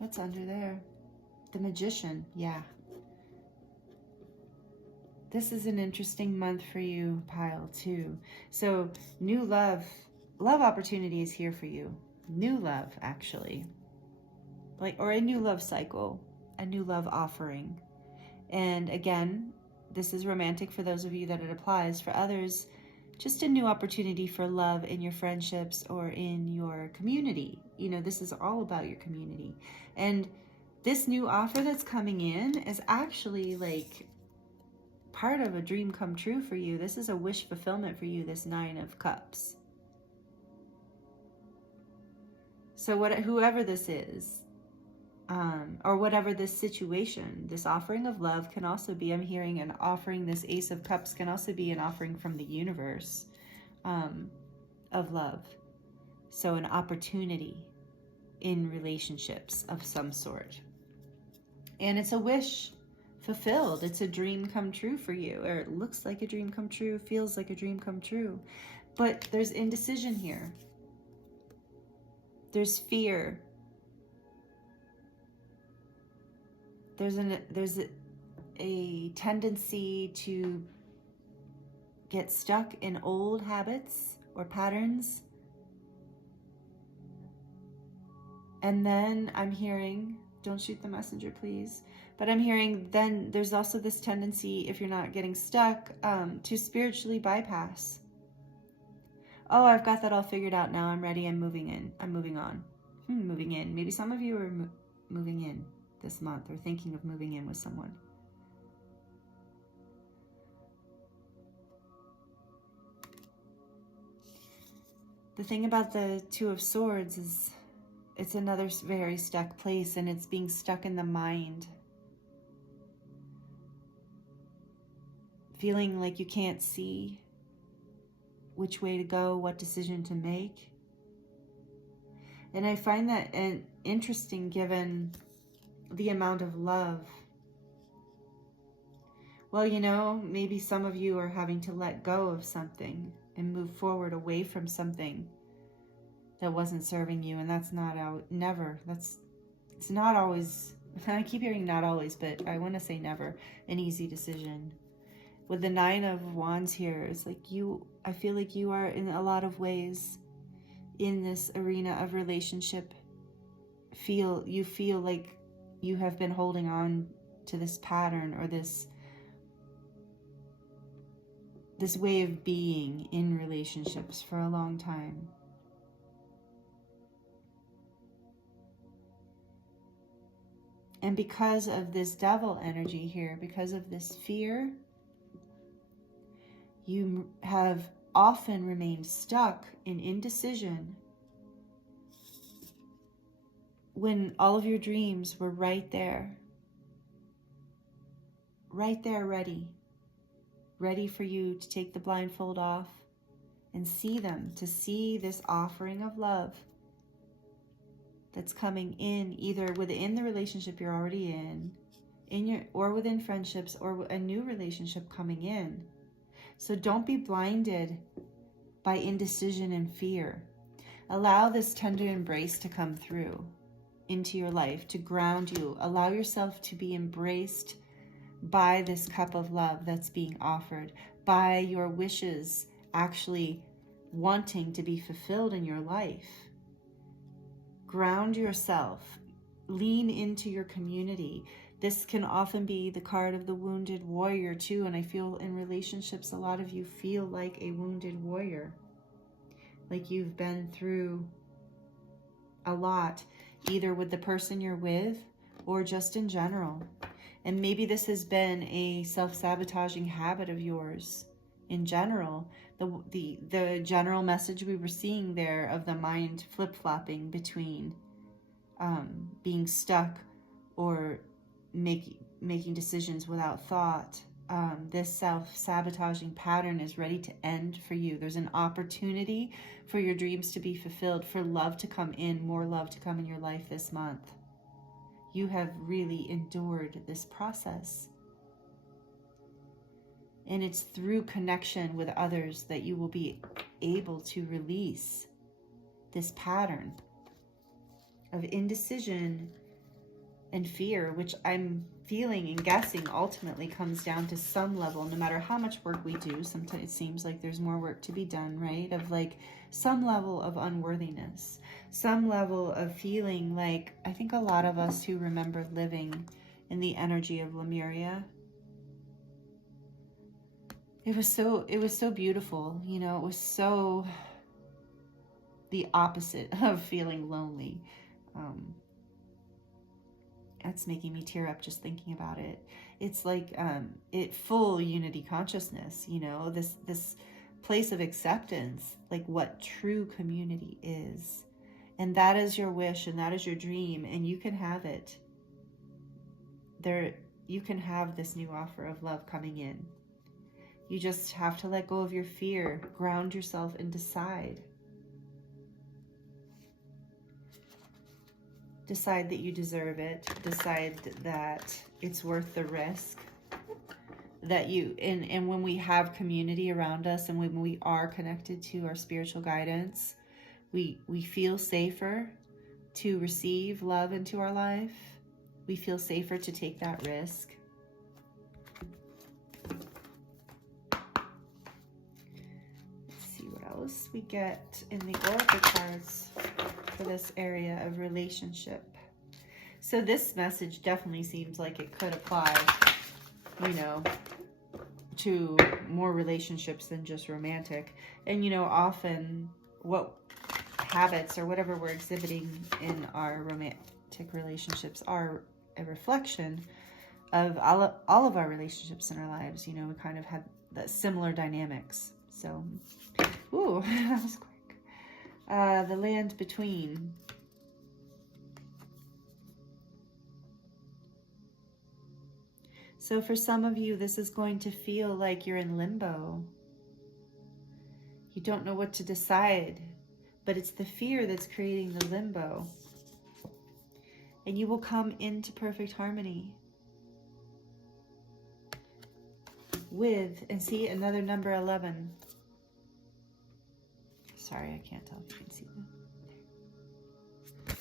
Let's What's under there? The Magician. Yeah. This is an interesting month for you, pile, too. So new love opportunity is here for you. New love, actually. Or a new love cycle, a new love offering. And again, this is romantic for those of you that it applies. For others, just a new opportunity for love in your friendships or in your community. You know, this is all about your community. And this new offer that's coming in is actually like part of a dream come true for you. This is a wish fulfillment for you, this 9 of Cups. So whoever this is, or whatever this situation, this offering of love can also be, I'm hearing an offering, this Ace of Cups can also be an offering from the universe of love. So an opportunity in relationships of some sort. And it's a wish fulfilled. It's a dream come true for you, or it looks like a dream come true, feels like a dream come true. But there's indecision here. There's fear. There's a tendency to get stuck in old habits or patterns. And then I'm hearing, don't shoot the messenger, please. But I'm hearing then there's also this tendency, if you're not getting stuck, to spiritually bypass. Oh, I've got that all figured out now. I'm ready. I'm moving in. I'm moving on. Moving in. Maybe some of you are moving in this month or thinking of moving in with someone. The thing about the 2 of Swords is it's another very stuck place, and it's being stuck in the mind. Feeling like you can't see which way to go, what decision to make. And I find that interesting given the amount of love. Well, you know, maybe some of you are having to let go of something and move forward away from something that wasn't serving you, and that's not it's not always, I keep hearing not always, but I want to say never, an easy decision. With the 9 of Wands here, it's like I feel like you are in a lot of ways in this arena of relationship. You feel like you have been holding on to this pattern or this way of being in relationships for a long time. And because of this devil energy here, because of this fear, you have often remained stuck in indecision when all of your dreams were right there ready for you to take the blindfold off and see them, to see this offering of love that's coming in, either within the relationship you're already or within friendships, or a new relationship coming in. So don't be blinded by indecision and fear. Allow this tender embrace to come through into your life, to ground you. Allow yourself to be embraced by this cup of love that's being offered, by your wishes actually wanting to be fulfilled in your life. Ground yourself. Lean into your community. This can often be the card of the wounded warrior too, and I feel in relationships a lot of you feel like a wounded warrior, like you've been through a lot, either with the person you're with or just in general. And maybe this has been a self-sabotaging habit of yours in general. The general message we were seeing there of the mind flip-flopping between being stuck or making decisions without thought. This self-sabotaging pattern is ready to end for you. There's an opportunity for your dreams to be fulfilled, for love to come in, more love to come in your life this month. You have really endured this process. And it's through connection with others that you will be able to release this pattern of indecision and fear, which I'm feeling and guessing ultimately comes down to some level, no matter how much work we do. Sometimes it seems like there's more work to be done, right? Of like some level of unworthiness, some level of feeling like, I think a lot of us who remember living in the energy of Lemuria, it was so beautiful, you know, it was so the opposite of feeling lonely. That's making me tear up just thinking about it. It's like it full unity consciousness, you know, this place of acceptance, like what true community is. And that is your wish, and that is your dream, and you can have it. You can have this new offer of love coming in. You just have to let go of your fear, ground yourself, and decide. Decide that you deserve it. Decide that it's worth the risk. That you, and when we have community around us, and when we are connected to our spiritual guidance, we feel safer to receive love into our life. We feel safer to take that risk. Let's see what else we get in the Oracle cards for this area of relationship. So this message definitely seems like it could apply, you know, to more relationships than just romantic. And, you know, often what habits or whatever we're exhibiting in our romantic relationships are a reflection of all of our relationships in our lives. You know, we kind of have the similar dynamics. So, ooh, that was quick. The land between. So for some of you, this is going to feel like you're in limbo. You don't know what to decide, but it's the fear that's creating the limbo. And you will come into perfect harmony with, and see another number 11. Sorry, I can't tell if you can see that.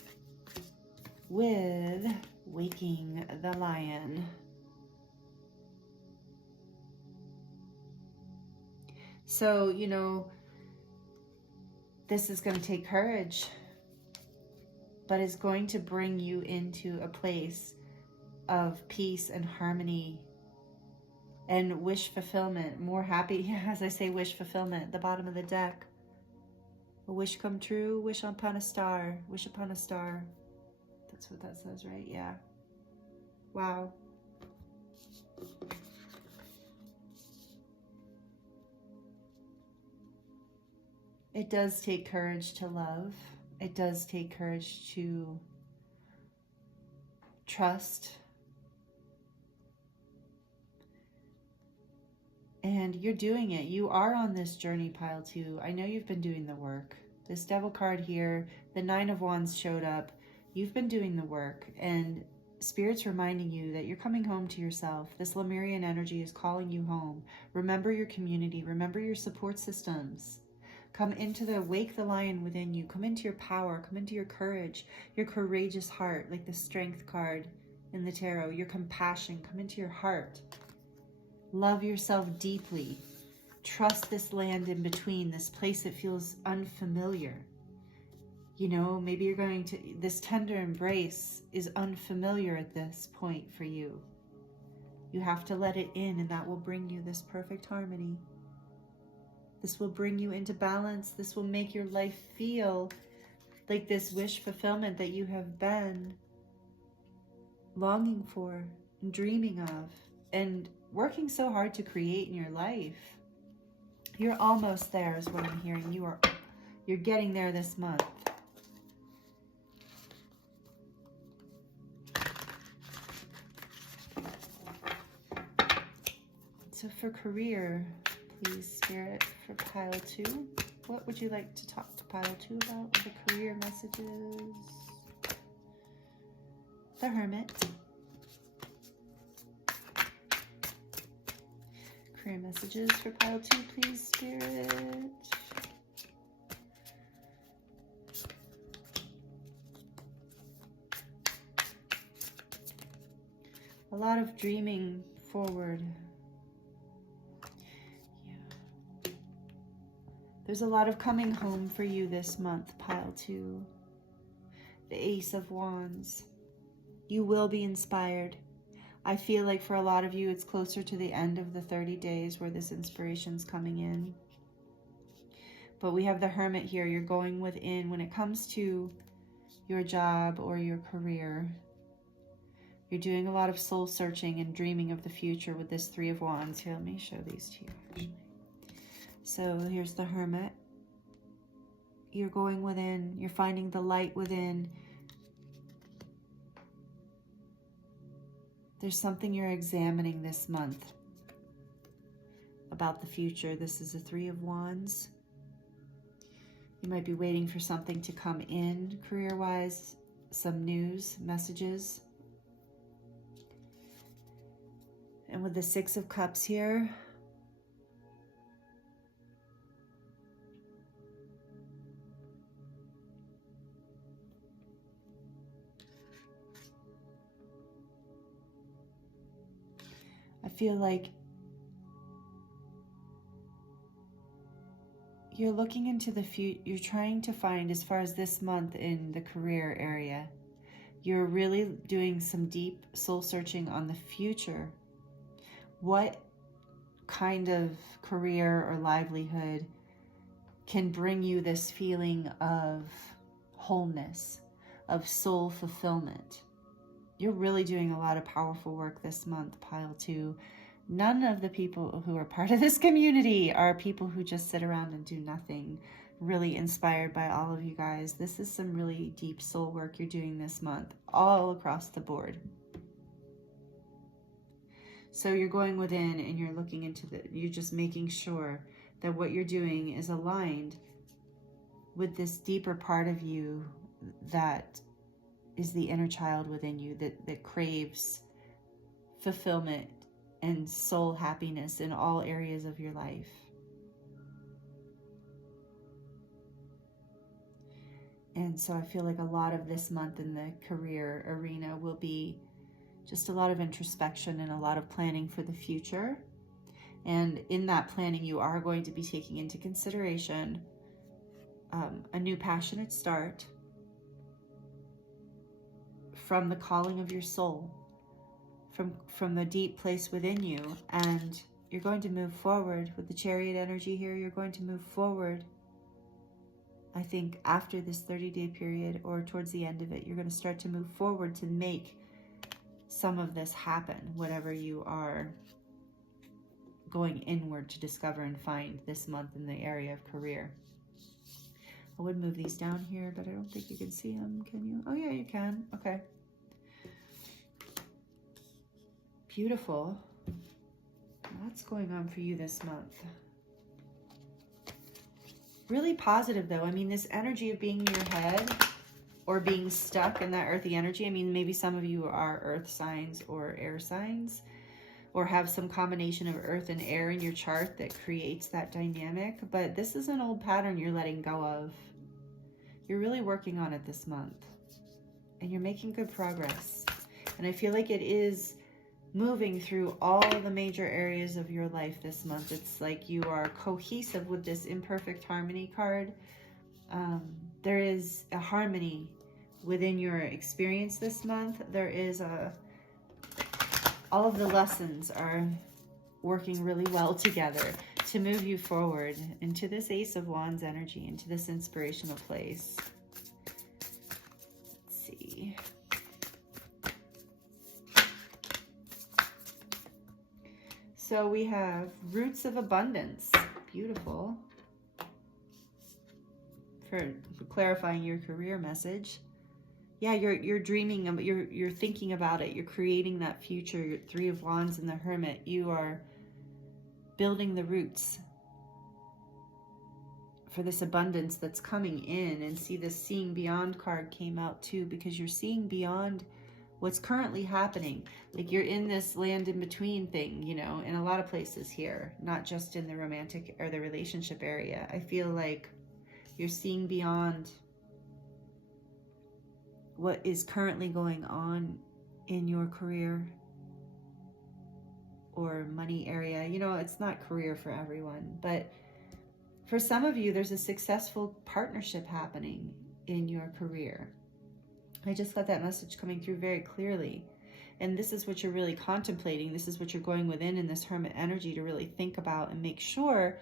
With waking the lion. So, you know, this is going to take courage, but it's going to bring you into a place of peace and harmony and wish fulfillment, more happy, as I say, wish fulfillment, the bottom of the deck. A wish come true, wish upon a star, wish upon a star. That's what that says, right? Yeah. Wow. It does take courage to love. It does take courage to trust. And you're doing it. You are on this journey, pile 2. I know you've been doing the work. This Devil card here, the 9 of Wands showed up. You've been doing the work, and Spirit's reminding you that you're coming home to yourself. This Lemurian energy is calling you home. Remember your community. Remember your support systems. Come into the, wake the lion within you. Come into your power. Come into your courage, your courageous heart, like the Strength card in the tarot. Your compassion. Come into your heart. Love yourself deeply. Trust this land in between, this place that feels unfamiliar. You know, maybe you're going to, this tender embrace is unfamiliar at this point for you. You have to let it in, and that will bring you this perfect harmony. This will bring you into balance. This will make your life feel like this wish fulfillment that you have been longing for and dreaming of and working so hard to create in your life. You're almost there is what I'm hearing. You're getting there this month. So for career, please, Spirit, for pile 2. What would you like to talk to pile 2 about? The career messages. The Hermit. Career messages for pile 2, please, Spirit. A lot of dreaming forward. Yeah. There's a lot of coming home for you this month, pile 2. The Ace of Wands. You will be inspired. I feel like for a lot of you, it's closer to the end of the 30 days where this inspiration's coming in. But we have the Hermit here. You're going within when it comes to your job or your career. You're doing a lot of soul searching and dreaming of the future with this 3 of Wands. Here, let me show these to you, actually. So here's the Hermit. You're going within. You're finding the light within. There's something you're examining this month about the future. This is a 3 of Wands. You might be waiting for something to come in career-wise, some news, messages. And with the 6 of Cups here, I feel like you're looking into the future. You're trying to find, as far as this month in the career area, you're really doing some deep soul searching on the future. What kind of career or livelihood can bring you this feeling of wholeness, of soul fulfillment? You're really doing a lot of powerful work this month, pile 2. None of the people who are part of this community are people who just sit around and do nothing. Really inspired by all of you guys. This is some really deep soul work you're doing this month, all across the board. So you're going within and you're looking into you're just making sure that what you're doing is aligned with this deeper part of you that is the inner child within you that craves fulfillment and soul happiness in all areas of your life. And so I feel like a lot of this month in the career arena will be just a lot of introspection and a lot of planning for the future. And in that planning, you are going to be taking into consideration a new passionate start from the calling of your soul, from the deep place within you. And you're going to move forward with the Chariot energy here. You're going to move forward. I think after this 30-day period or towards the end of it, you're going to start to move forward to make some of this happen, whatever you are going inward to discover and find this month in the area of career. I would move these down here, but I don't think you can see them, can you? Oh yeah, you can. Okay. Beautiful. What's going on for you this month? Really positive though. I mean, this energy of being in your head or being stuck in that earthy energy. I mean, maybe some of you are earth signs or air signs, or have some combination of earth and air in your chart that creates that dynamic. But this is an old pattern you're letting go of. You're really working on it this month, and you're making good progress. And I feel like it is moving through all the major areas of your life this month. It's like you are cohesive with this imperfect harmony card. There is a harmony within your experience this month. There is all of the lessons are working really well together to move you forward into this Ace of Wands energy, into this inspirational place. Let's see. So we have Roots of Abundance. Beautiful. For clarifying your career message. Yeah, you're dreaming of, you're thinking about it. You're creating that future. Your 3 of Wands and the Hermit. You are building the roots for this abundance that's coming in. And see, this Seeing Beyond card came out too, because you're seeing beyond what's currently happening. Like you're in this land in between thing, you know, in a lot of places here, not just in the romantic or the relationship area. I feel like you're seeing beyond what is currently going on in your career or money area. You know, it's not career for everyone, but for some of you, there's a successful partnership happening in your career. I just got that message coming through very clearly. And this is what you're really contemplating. This is what you're going within in this Hermit energy to really think about and make sure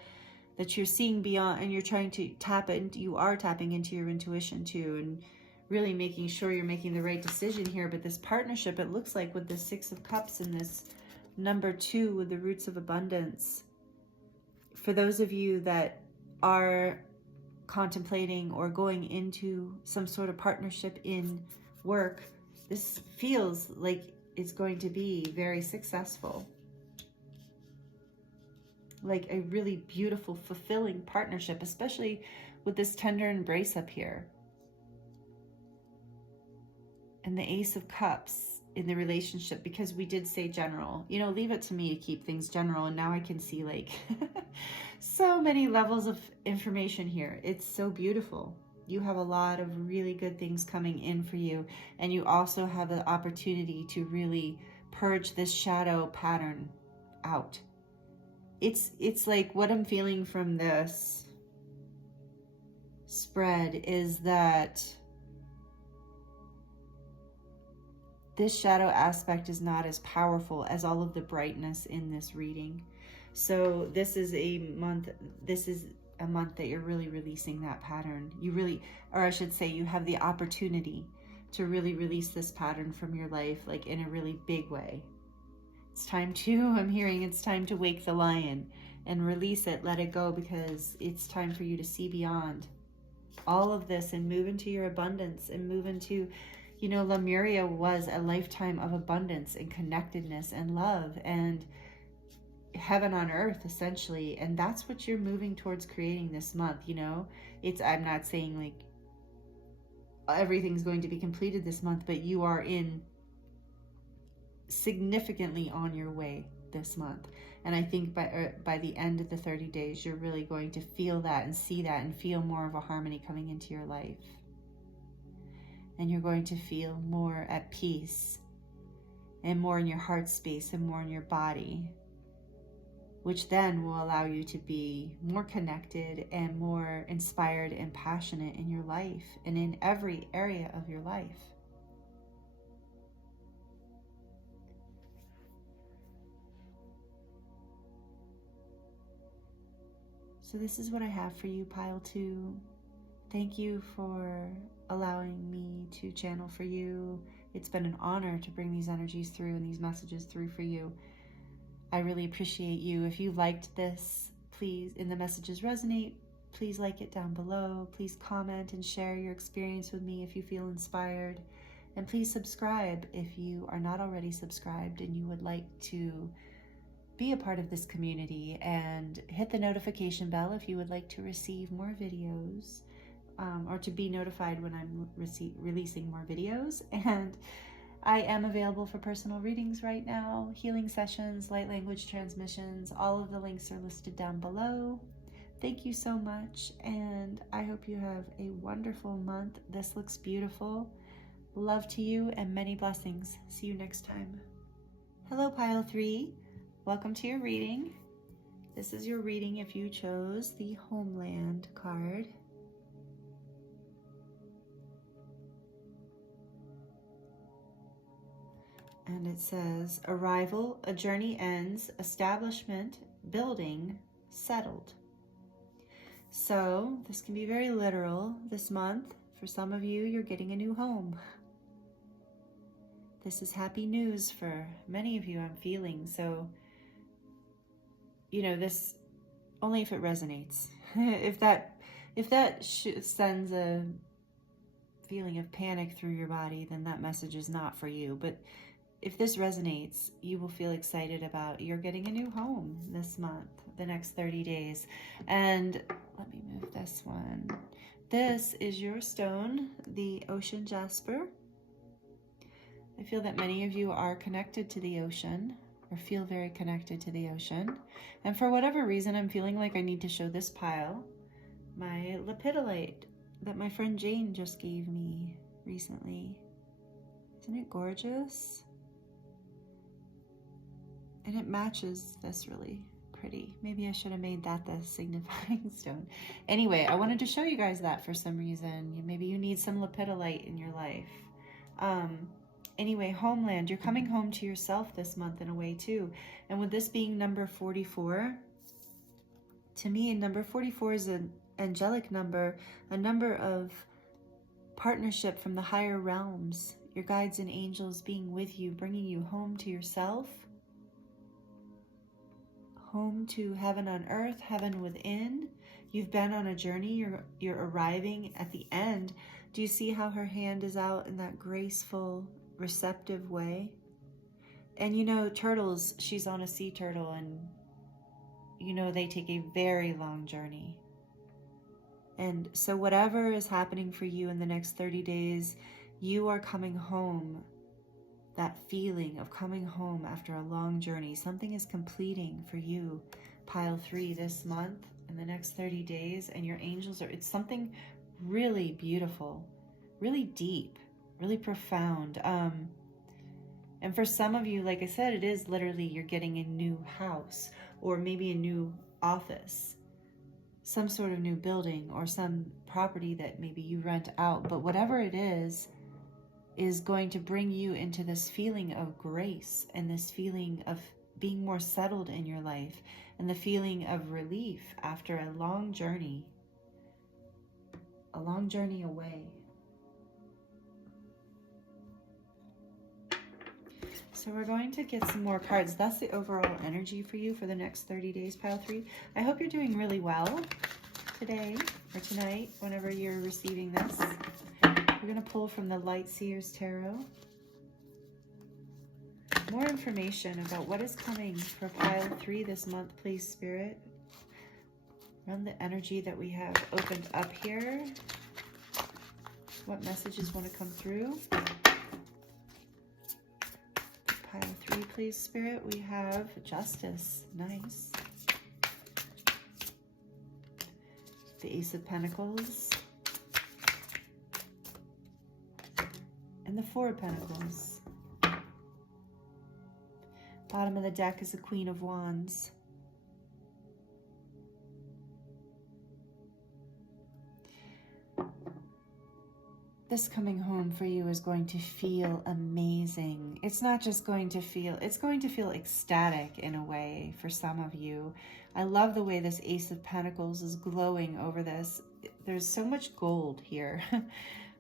that you're seeing beyond, and you're trying to you are tapping into your intuition too, and really making sure you're making the right decision here. But this partnership, it looks like with the Six of Cups and this number 2 with the roots of abundance, for those of you that are contemplating or going into some sort of partnership in work, this feels like it's going to be very successful. Like a really beautiful, fulfilling partnership, especially with this tender embrace up here. And the Ace of Cups in the relationship, because we did say general. You know, leave it to me to keep things general. And now I can see like so many levels of information here. It's so beautiful. You have a lot of really good things coming in for you. And you also have the opportunity to really purge this shadow pattern out. It's like what I'm feeling from this spread is that this shadow aspect is not as powerful as all of the brightness in this reading. So this is a month that you're really releasing that pattern. You really, or I should say, you have the opportunity to really release this pattern from your life, like in a really big way. It's time to, I'm hearing it's time to wake the lion and release it, let it go, because it's time for you to see beyond all of this and move into your abundance and move into, you know, Lemuria was a lifetime of abundance and connectedness and love and heaven on earth, essentially. And that's what you're moving towards creating this month, you know. I'm not saying like everything's going to be completed this month, but you are significantly on your way this month. And I think by the end of the 30 days, you're really going to feel that and see that and feel more of a harmony coming into your life. And you're going to feel more at peace and more in your heart space and more in your body, which then will allow you to be more connected and more inspired and passionate in your life and in every area of your life. So this is what I have for you, Pile 2. Thank you for allowing me to channel for you. It's been an honor to bring these energies through and these messages through for you. I really appreciate you. If you liked this, please, and the messages resonate, please like it down below. Please comment and share your experience with me if you feel inspired. And please subscribe if you are not already subscribed and you would like to be a part of this community, and hit the notification bell if you would like to receive more videos or to be notified when I'm releasing more videos. And I am available for personal readings right now, healing sessions, light language transmissions. All of the links are listed down below. Thank you so much, and I hope you have a wonderful month. This looks beautiful. Love to you and many blessings. See you next time. Hello, Pile 3. Welcome to your reading. This is your reading if you chose the Homeland card. And it says, arrival, a journey ends, establishment, building, settled. So this can be very literal this month. For some of you, you're getting a new home. This is happy news for many of you, I'm feeling. So, you know, this, only if it resonates. if that sends a feeling of panic through your body, then that message is not for you. But if this resonates, you will feel excited about you're getting a new home this month, the next 30 days. And let me move this one. This is your stone, the ocean jasper. I feel that many of you are connected to the ocean, or feel very connected to the ocean. And for whatever reason, I'm feeling like I need to show this pile, my lepidolite that my friend Jane just gave me recently. Isn't it gorgeous? And it matches this really pretty. Maybe I should have made that the signifying stone. Anyway, I wanted to show you guys that for some reason. Maybe you need some lepidolite in your life. Anyway, homeland, you're coming home to yourself this month in a way too. And with this being number 44, to me, number 44 is an angelic number, a number of partnership from the higher realms, your guides and angels being with you, bringing you home to yourself, home to heaven on earth, heaven within. You've been on a journey, you're arriving at the end. Do you see how her hand is out in that graceful, receptive way? And you know, turtles, she's on a sea turtle, and you know they take a very long journey. And so whatever is happening for you in the next 30 days, you are coming home. That feeling of coming home after a long journey, something is completing for you, pile 3, this month in the next 30 days, and your angels are, it's something really beautiful, really deep, really profound. And for some of you, like I said, it is literally you're getting a new house, or maybe a new office, some sort of new building, or some property that maybe you rent out. But whatever it is going to bring you into this feeling of grace, and this feeling of being more settled in your life, and the feeling of relief after a long journey away. So we're going to get some more cards. That's the overall energy for you for the next 30 days, pile 3. I hope you're doing really well today or tonight, whenever you're receiving this. We're going to pull from the Light Seers Tarot. More information about what is coming for pile 3 this month, please, Spirit. Around the energy that we have opened up here. What messages want to come through? Pile 3, please, Spirit. We have Justice. Nice. The Ace of Pentacles. And the Four of Pentacles. Bottom of the deck is the Queen of Wands. This coming home for you is going to feel amazing. It's not just going to feel, it's going to feel ecstatic in a way for some of you. I love the way this Ace of Pentacles is glowing over this. There's so much gold here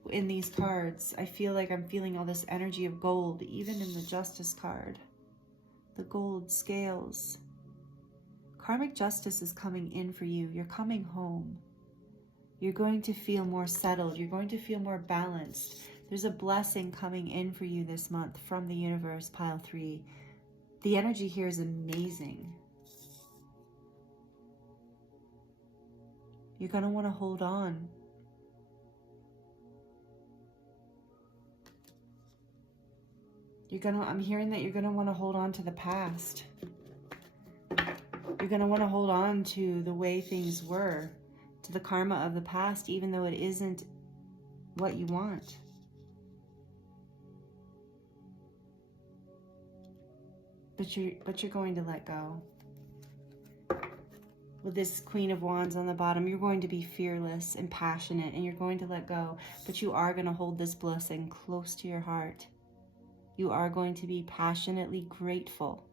in these cards. I feel like I'm feeling all this energy of gold, even in the Justice card. The gold scales. Karmic justice is coming in for you. You're coming home. You're going to feel more settled. You're going to feel more balanced. There's a blessing coming in for you this month from the universe, pile 3. The energy here is amazing. You're going to want to hold on. I'm hearing that you're going to want to hold on to the past. You're going to want to hold on to the way things were, to the karma of the past, even though it isn't what you want. But you're going to let go. With this Queen of Wands on the bottom, you're going to be fearless and passionate, and you're going to let go. But you are going to hold this blessing close to your heart. You are going to be passionately grateful,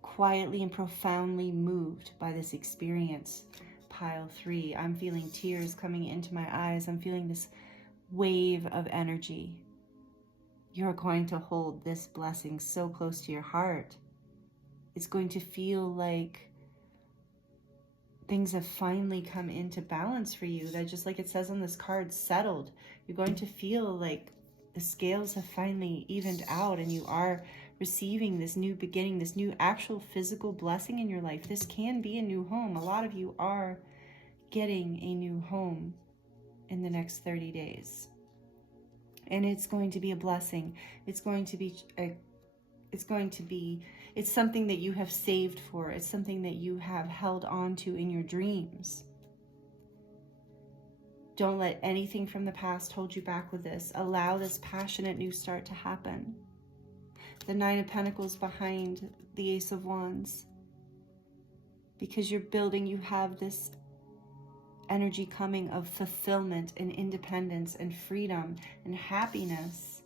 quietly and profoundly moved by this experience. Pile 3, I'm feeling tears coming into my eyes. I'm feeling this wave of energy. You're going to hold this blessing so close to your heart. It's going to feel like things have finally come into balance for you. That, just like it says on this card, settled. You're going to feel like the scales have finally evened out, and you are receiving this new beginning, this new actual physical blessing in your life. This can be a new home. A lot of you are getting a new home in the next 30 days. And it's going to be a blessing. It's something that you have saved for. It's something that you have held on to in your dreams. Don't let anything from the past hold you back with this. Allow this passionate new start to happen. the Nine of Pentacles behind the Ace of Wands. Because you're building, you have this energy coming of fulfillment and independence and freedom and happiness.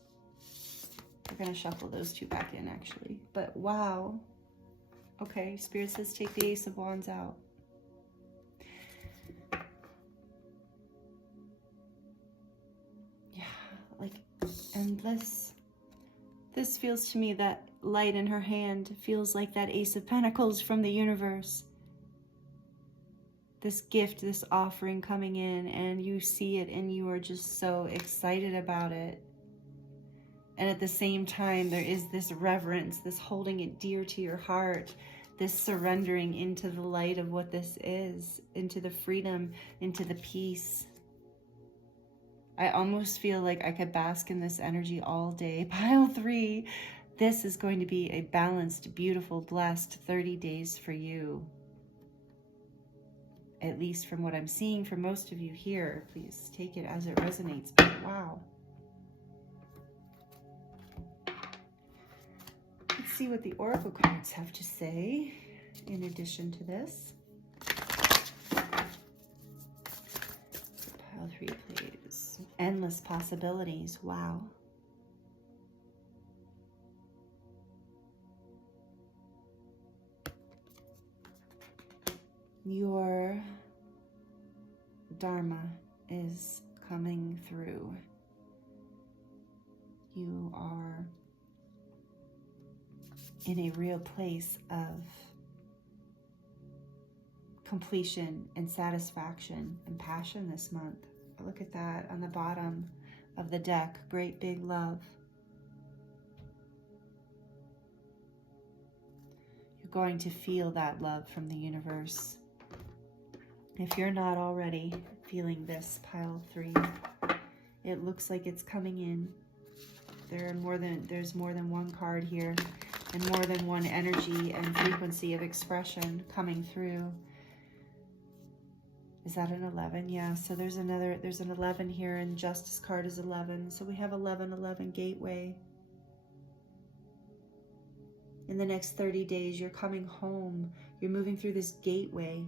We're going to shuffle those two back in, actually. But wow. Okay, Spirit says take the Ace of Wands out. Yeah, like endless. This feels to me, that light in her hand feels like that Ace of Pentacles from the universe. This gift, this offering coming in, and you see it and you are just so excited about it. And at the same time, there is this reverence, this holding it dear to your heart, this surrendering into the light of what this is, into the freedom, into the peace. I almost feel like I could bask in this energy all day. Pile 3, this is going to be a balanced, beautiful, blessed 30 days for you. At least from what I'm seeing for most of you here. Please take it as it resonates. But wow. Let's see what the Oracle cards have to say in addition to this. Pile 3, please. Endless possibilities. Wow. Your Dharma is coming through. You are in a real place of completion and satisfaction and passion this month. Look at that on the bottom of the deck. Great big love. You're going to feel that love from the universe. If you're not already feeling this, pile 3, it looks like it's coming in. There's more than one card here, and more than one energy and frequency of expression coming through. Is that an 11? Yeah, so there's an 11 here, and Justice card is 11. So we have 11 gateway. In the next 30 days, you're coming home. You're moving through this gateway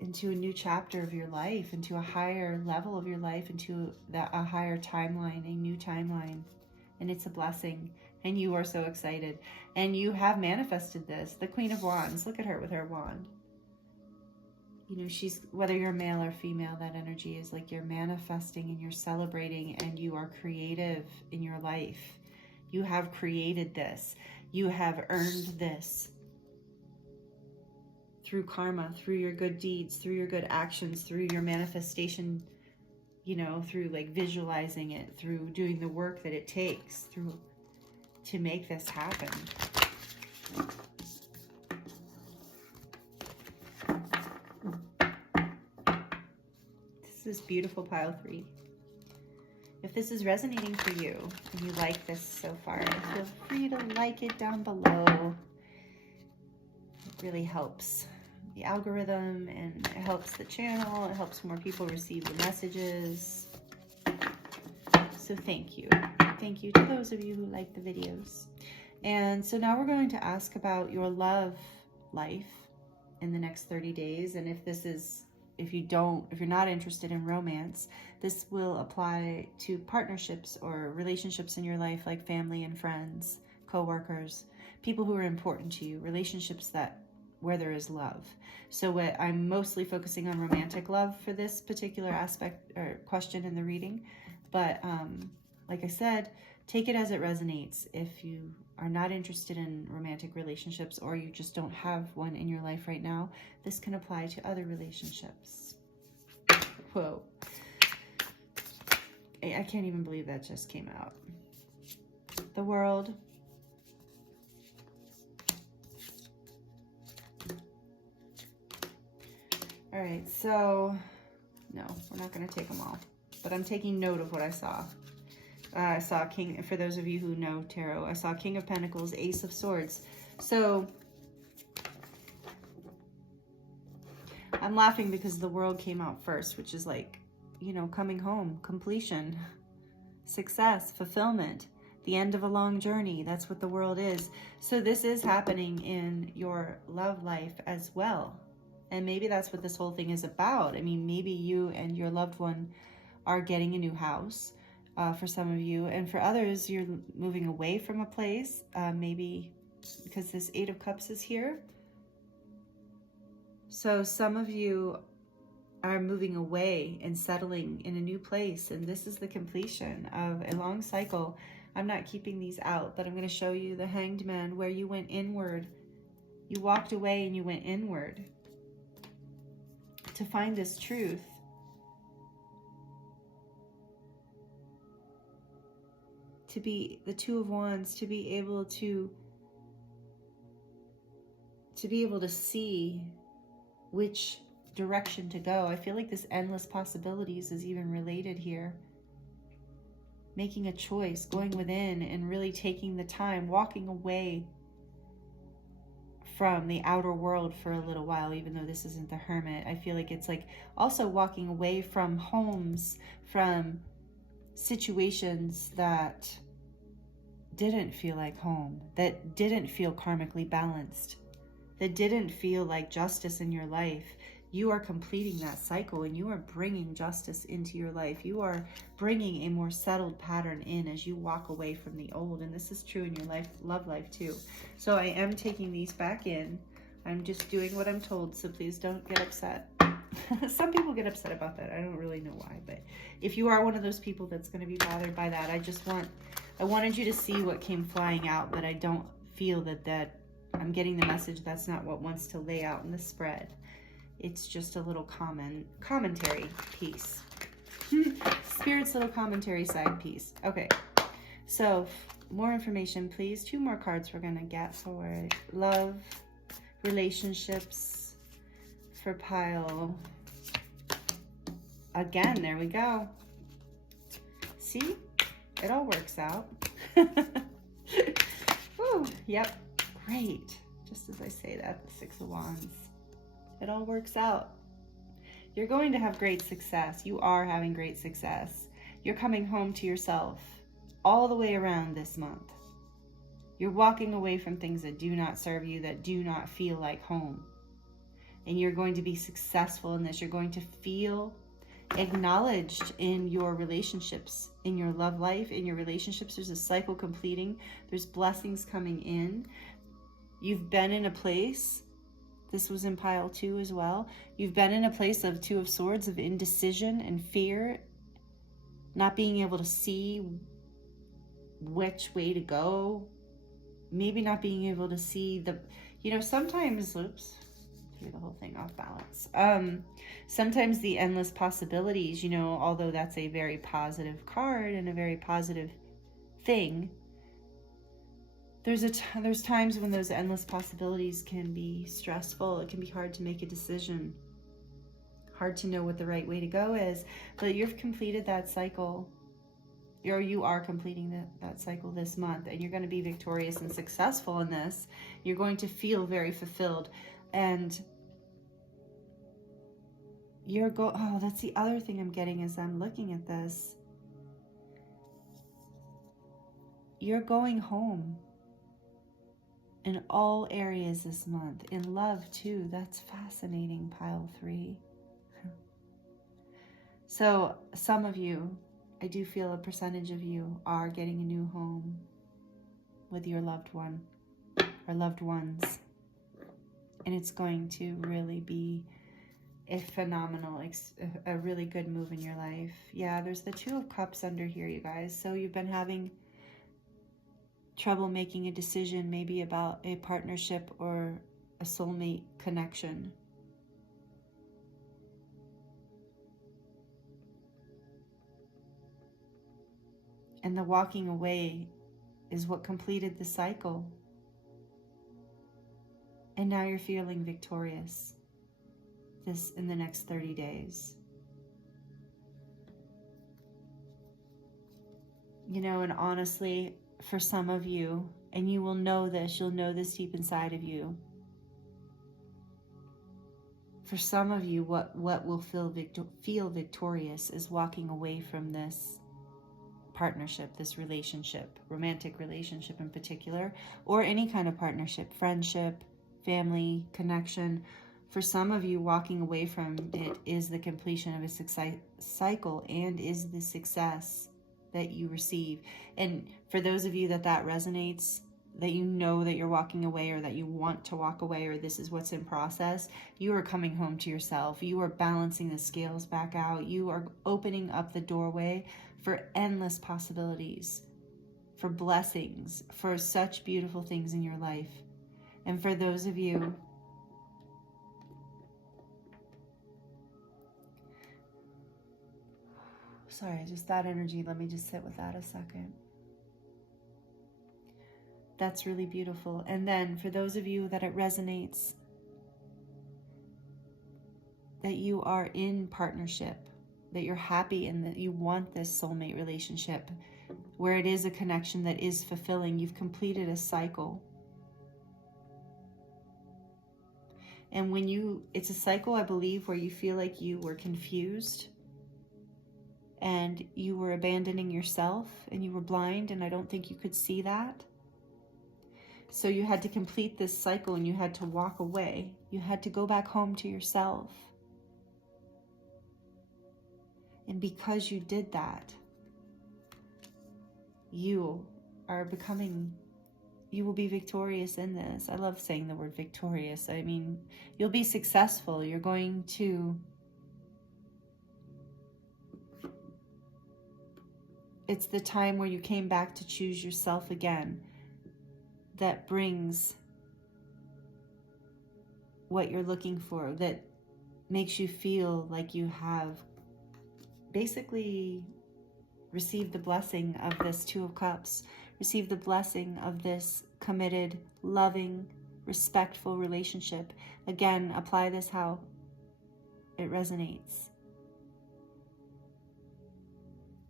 into a new chapter of your life, into a higher level of your life, into a higher timeline, a new timeline. And it's a blessing. And you are so excited. And you have manifested this. The Queen of Wands, look at her with her wand. You know, she's, whether you're male or female, that energy is like you're manifesting and you're celebrating and you are creative in your life. You have created this. You have earned this. Through karma, through your good deeds, through your good actions, through your manifestation, you know, through like visualizing it, through doing the work that it takes to make this happen. This is beautiful, pile 3. If this is resonating for you and you like this so far, feel free to like it down below. It really helps the algorithm and it helps the channel. It helps more people receive the messages. So thank you. Thank you to those of you who like the videos. And so now we're going to ask about your love life in the next 30 days. And if you're not interested in romance, this will apply to partnerships or relationships in your life, like family and friends, co-workers, people who are important to you, relationships where there is love. So what I'm mostly focusing on romantic love for this particular aspect or question in the reading. But like I said, take it as it resonates. If you are not interested in romantic relationships or you just don't have one in your life right now, this can apply to other relationships. Whoa. I can't even believe that just came out. The World. All right, so no, we're not going to take them all, but I'm taking note of what I saw. I saw King, for those of you who know tarot, I saw King of Pentacles, Ace of Swords. So I'm laughing because the World came out first, which is like, you know, coming home, completion, success, fulfillment. the end of a long journey. That's what the world is. So this is happening in your love life as well. And maybe that's what this whole thing is about. I mean, maybe you and your loved one are getting a new house for some of you. And for others, you're moving away from a place, maybe because this Eight of Cups is here. So some of you are moving away and settling in a new place. And this is the completion of a long cycle. I'm not keeping these out, but I'm going to show you the Hanged Man, where you went inward. You walked away and you went inward to find this truth. To be the Two of Wands, to be able to see which direction to go. I feel like this endless possibilities is even related here. Making a choice, going within and really taking the time, walking away from the outer world for a little while, even though this isn't the Hermit. I feel like it's like also walking away from homes, from situations that didn't feel like home, that didn't feel karmically balanced, that didn't feel like justice in your life. You are completing that cycle and you are bringing justice into your life. You are bringing a more settled pattern in as you walk away from the old. And this is true in your love life too. So I am taking these back in. I'm just doing what I'm told, so please don't get upset. Some people get upset about that. I don't really know why, but if you are one of those people that's going to be bothered by that, I wanted you to see what came flying out, but I don't feel that I'm getting the message. That's not what wants to lay out in the spread. It's just a little commentary piece. Spirit's little commentary side piece. Okay, so more information, please. 2 more cards we're going to get for love, relationships, for pile. Again, there we go. See? It all works out. Woo, yep, great. Just as I say that, the 6 of Wands. It all works out. You're going to have great success. You are having great success. You're coming home to yourself all the way around this month. You're walking away from things that do not serve you, that do not feel like home. And you're going to be successful in this. You're going to feel acknowledged in your relationships, in your love life, in your relationships. There's a cycle completing. There's blessings coming in. You've been in a place, this was in pile 2 as well. You've been in a place of 2 of Swords, of indecision and fear, not being able to see which way to go, maybe not being able to see the, sometimes, oops, threw the whole thing off balance. Sometimes the endless possibilities, although that's a very positive card and a very positive thing, there's times when those endless possibilities can be stressful. It can be hard to make a decision, hard to know what the right way to go is. But you've completed that cycle, or you are completing that cycle this month, and you're going to be victorious and successful in this. You're going to feel very fulfilled, and oh, that's the other thing I'm getting as I'm looking at this. You're going home in all areas this month. In love too. That's fascinating, pile 3. So some of you, I do feel a percentage of you are getting a new home with your loved one or loved ones. And it's going to really be a phenomenal, a really good move in your life. Yeah, there's the 2 of Cups under here, you guys. So you've been having trouble making a decision, maybe about a partnership or a soulmate connection. And the walking away is what completed the cycle. And now you're feeling victorious in the next 30 days. And honestly, for some of you, and you will know this, you'll know this deep inside of you. For some of you, what will feel victorious is walking away from this partnership, this relationship, romantic relationship in particular, or any kind of partnership, friendship, family, connection. For some of you, walking away from it is the completion of a cycle and is the success that you receive. And for those of you that resonates, that you know that you're walking away, or that you want to walk away, or this is what's in process, you are coming home to yourself. You are balancing the scales back out. You are opening up the doorway for endless possibilities, for blessings, for such beautiful things in your life. And for those of you sorry, just that energy, let me just sit with that a second. That's really beautiful. And then for those of you that it resonates, that you are in partnership, that you're happy and that you want this soulmate relationship, where it is a connection that is fulfilling. You've completed a cycle. And when it's a cycle, I believe, where you feel like you were confused and you were abandoning yourself and you were blind, and I don't think you could see that. So you had to complete this cycle and you had to walk away. You had to go back home to yourself. And because you did that, you will be victorious in this. I love saying the word victorious. I mean, you'll be successful. You're going to... It's the time where you came back to choose yourself again that brings what you're looking for, that makes you feel like you have basically received the blessing of this Two of Cups, received the blessing of this committed, loving, respectful relationship. Again, apply this how it resonates.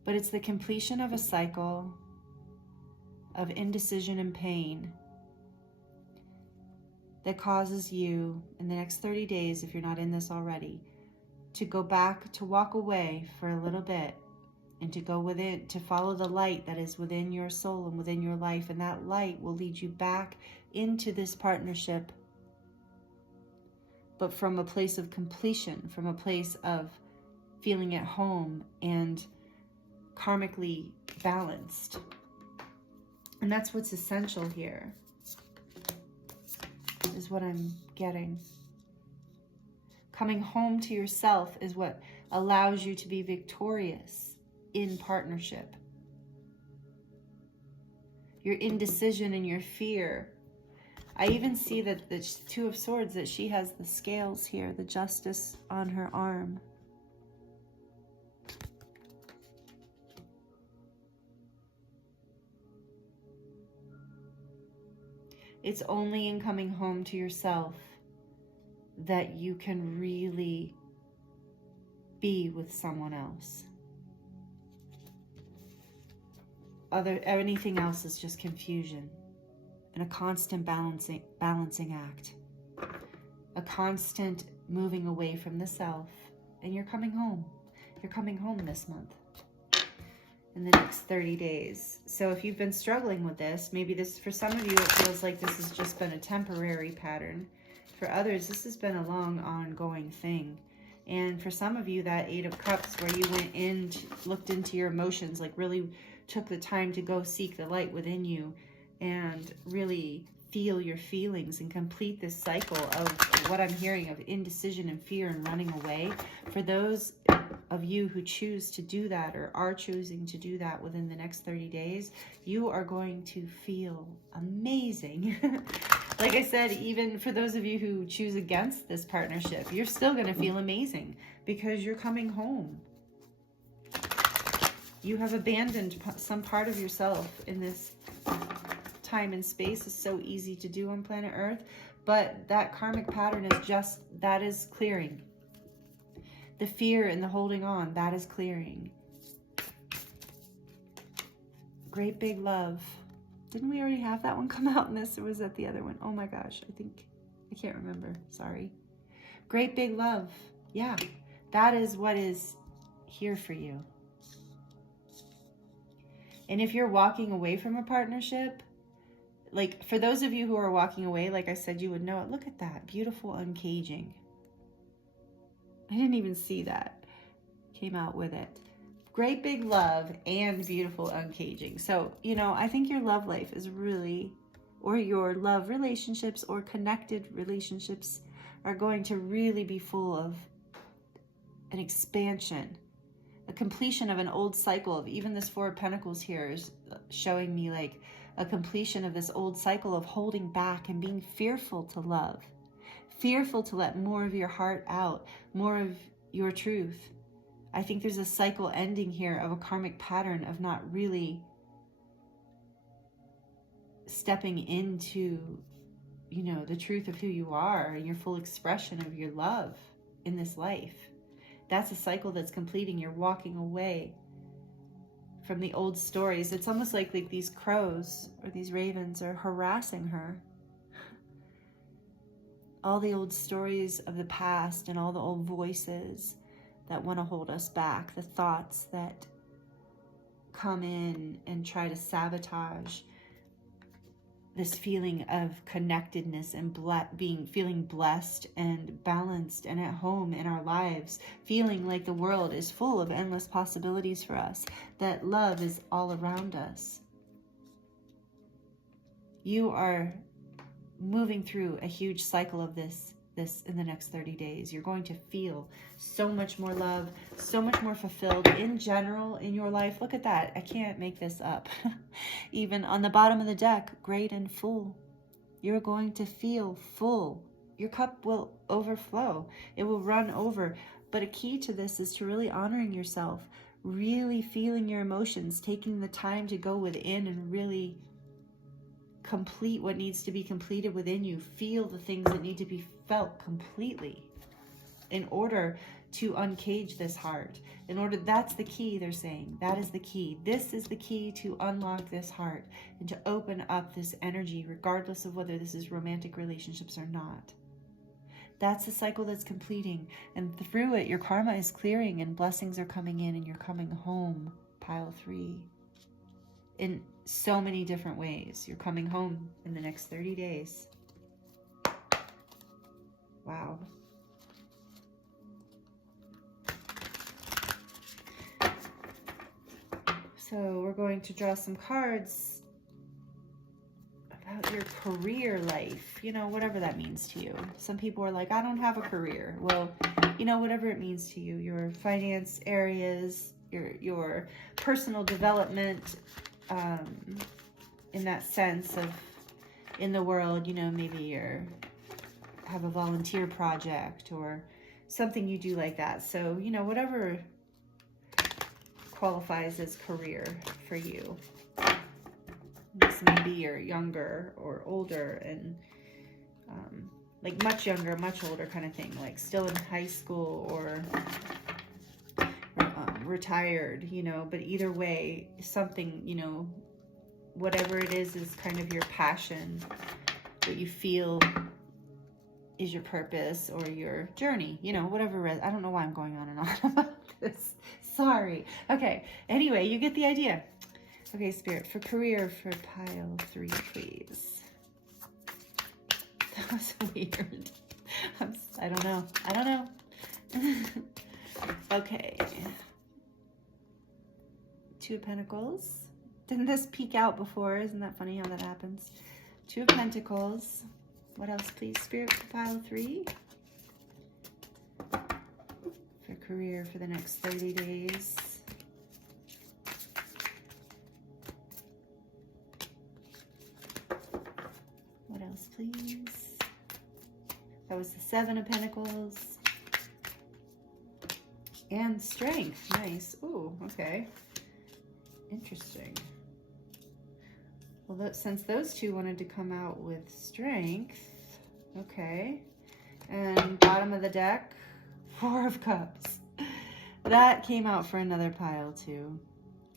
But it's the completion of a cycle of indecision and pain that causes you in the next 30 days, if you're not in this already, to go back, to walk away for a little bit and to go within, to follow the light that is within your soul and within your life. And that light will lead you back into this partnership, but from a place of completion, from a place of feeling at home and karmically balanced. And that's what's essential here, is what I'm getting. Coming home to yourself is what allows you to be victorious in partnership. Your indecision and your fear. I even see that the Two of Swords, that she has the scales here, the Justice on her arm. It's only in coming home to yourself that you can really be with someone else. Anything else is just confusion and a constant balancing act, a constant moving away from the self. And you're coming home. You're coming home this month, in the next 30 days. So if you've been struggling with this, maybe this, for some of you, it feels like this has just been a temporary pattern. For others, this has been a long, ongoing thing. And for some of you, that Eight of Cups, where you went in, looked into your emotions, like really took the time to go seek the light within you and really feel your feelings and complete this cycle of what I'm hearing of indecision and fear and running away. For those of you who choose to do that, or are choosing to do that within the next 30 days, you are going to feel amazing. Like I said, even for those of you who choose against this partnership, you're still going to feel amazing because you're coming home. You have abandoned some part of yourself in this time and space. Is so easy to do on planet Earth, but that karmic pattern is just, that is clearing. The fear and the holding on, that is clearing. Great big love. Didn't we already have that one come out in this, or was that the other one? Oh my gosh, I can't remember, sorry. Great big love. Yeah, that is what is here for you. And if you're walking away from a partnership, like for those of you who are walking away, like I said, you would know it. Look at that beautiful uncaging. I didn't even see that. Came out with it. Great big love and beautiful uncaging. So, you know, I think your love life is really, or your love relationships or connected relationships are going to really be full of an expansion, a completion of an old cycle of, even this Four of Pentacles here is showing me like a completion of this old cycle of holding back and being fearful to love, fearful to let more of your heart out, more of your truth. I think there's a cycle ending here of a karmic pattern of not really stepping into, you know, the truth of who you are and your full expression of your love in this life. That's a cycle that's completing. You're walking away from the old stories. It's almost like these crows or these ravens are harassing her. All the old stories of the past and all the old voices that want to hold us back, the thoughts that come in and try to sabotage this feeling of connectedness and feeling blessed and balanced and at home in our lives, feeling like the world is full of endless possibilities for us, that love is all around us. You are moving through a huge cycle of this in the next 30 days. You're going to feel so much more love, so much more fulfilled in general in your life. Look at that. I can't make this up. Even on the bottom of the deck, great and full. You're going to feel full. Your cup will overflow. It will run over. But a key to this is to really honoring yourself, really feeling your emotions, taking the time to go within and really complete what needs to be completed within you. Feel the things that need to be felt completely in order to uncage this heart. That's the key, they're saying. That is the key. This is the key to unlock this heart and to open up this energy, regardless of whether this is romantic relationships or not. That's the cycle that's completing. And through it, your karma is clearing and blessings are coming in and you're coming home, pile 3. In so many different ways. You're coming home in the next 30 days. Wow. So we're going to draw some cards about your career life. You know, whatever that means to you. Some people are like, I don't have a career. Well, you know, whatever it means to you. Your finance areas, your personal development, in that sense of in the world, you know, maybe you're have a volunteer project or something you do like that. So, you know, whatever qualifies as career for you. This maybe you're younger or older and like much younger, much older kind of thing, like still in high school or retired, you know, but either way, something, you know, whatever it is kind of your passion, what you feel is your purpose or your journey, you know, whatever. I don't know why I'm going on and on about this. Sorry. Okay. Anyway, you get the idea. Okay, Spirit, for career, for pile 3, please. That was weird. I don't know. I don't know. Okay. 2 of Pentacles. Didn't this peek out before? Isn't that funny how that happens? 2 of Pentacles. What else, please, Spirit, for pile 3? For career for the next 30 days. What else, please? That was the 7 of Pentacles. And strength. Nice. Ooh, okay. Interesting. Well, since those 2 wanted to come out with strength, okay. And bottom of the deck, 4 of Cups. That came out for another pile too.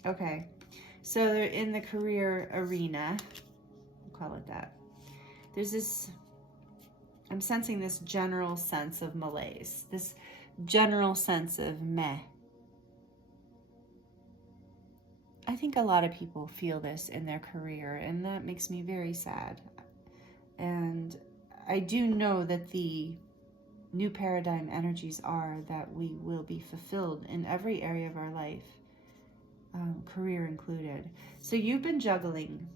Okay, so they're in the career arena. We'll call it that. There's this, I'm sensing this general sense of malaise, this general sense of meh. I think a lot of people feel this in their career, and that makes me very sad. And I do know that the new paradigm energies are that we will be fulfilled in every area of our life, career included. So you've been juggling.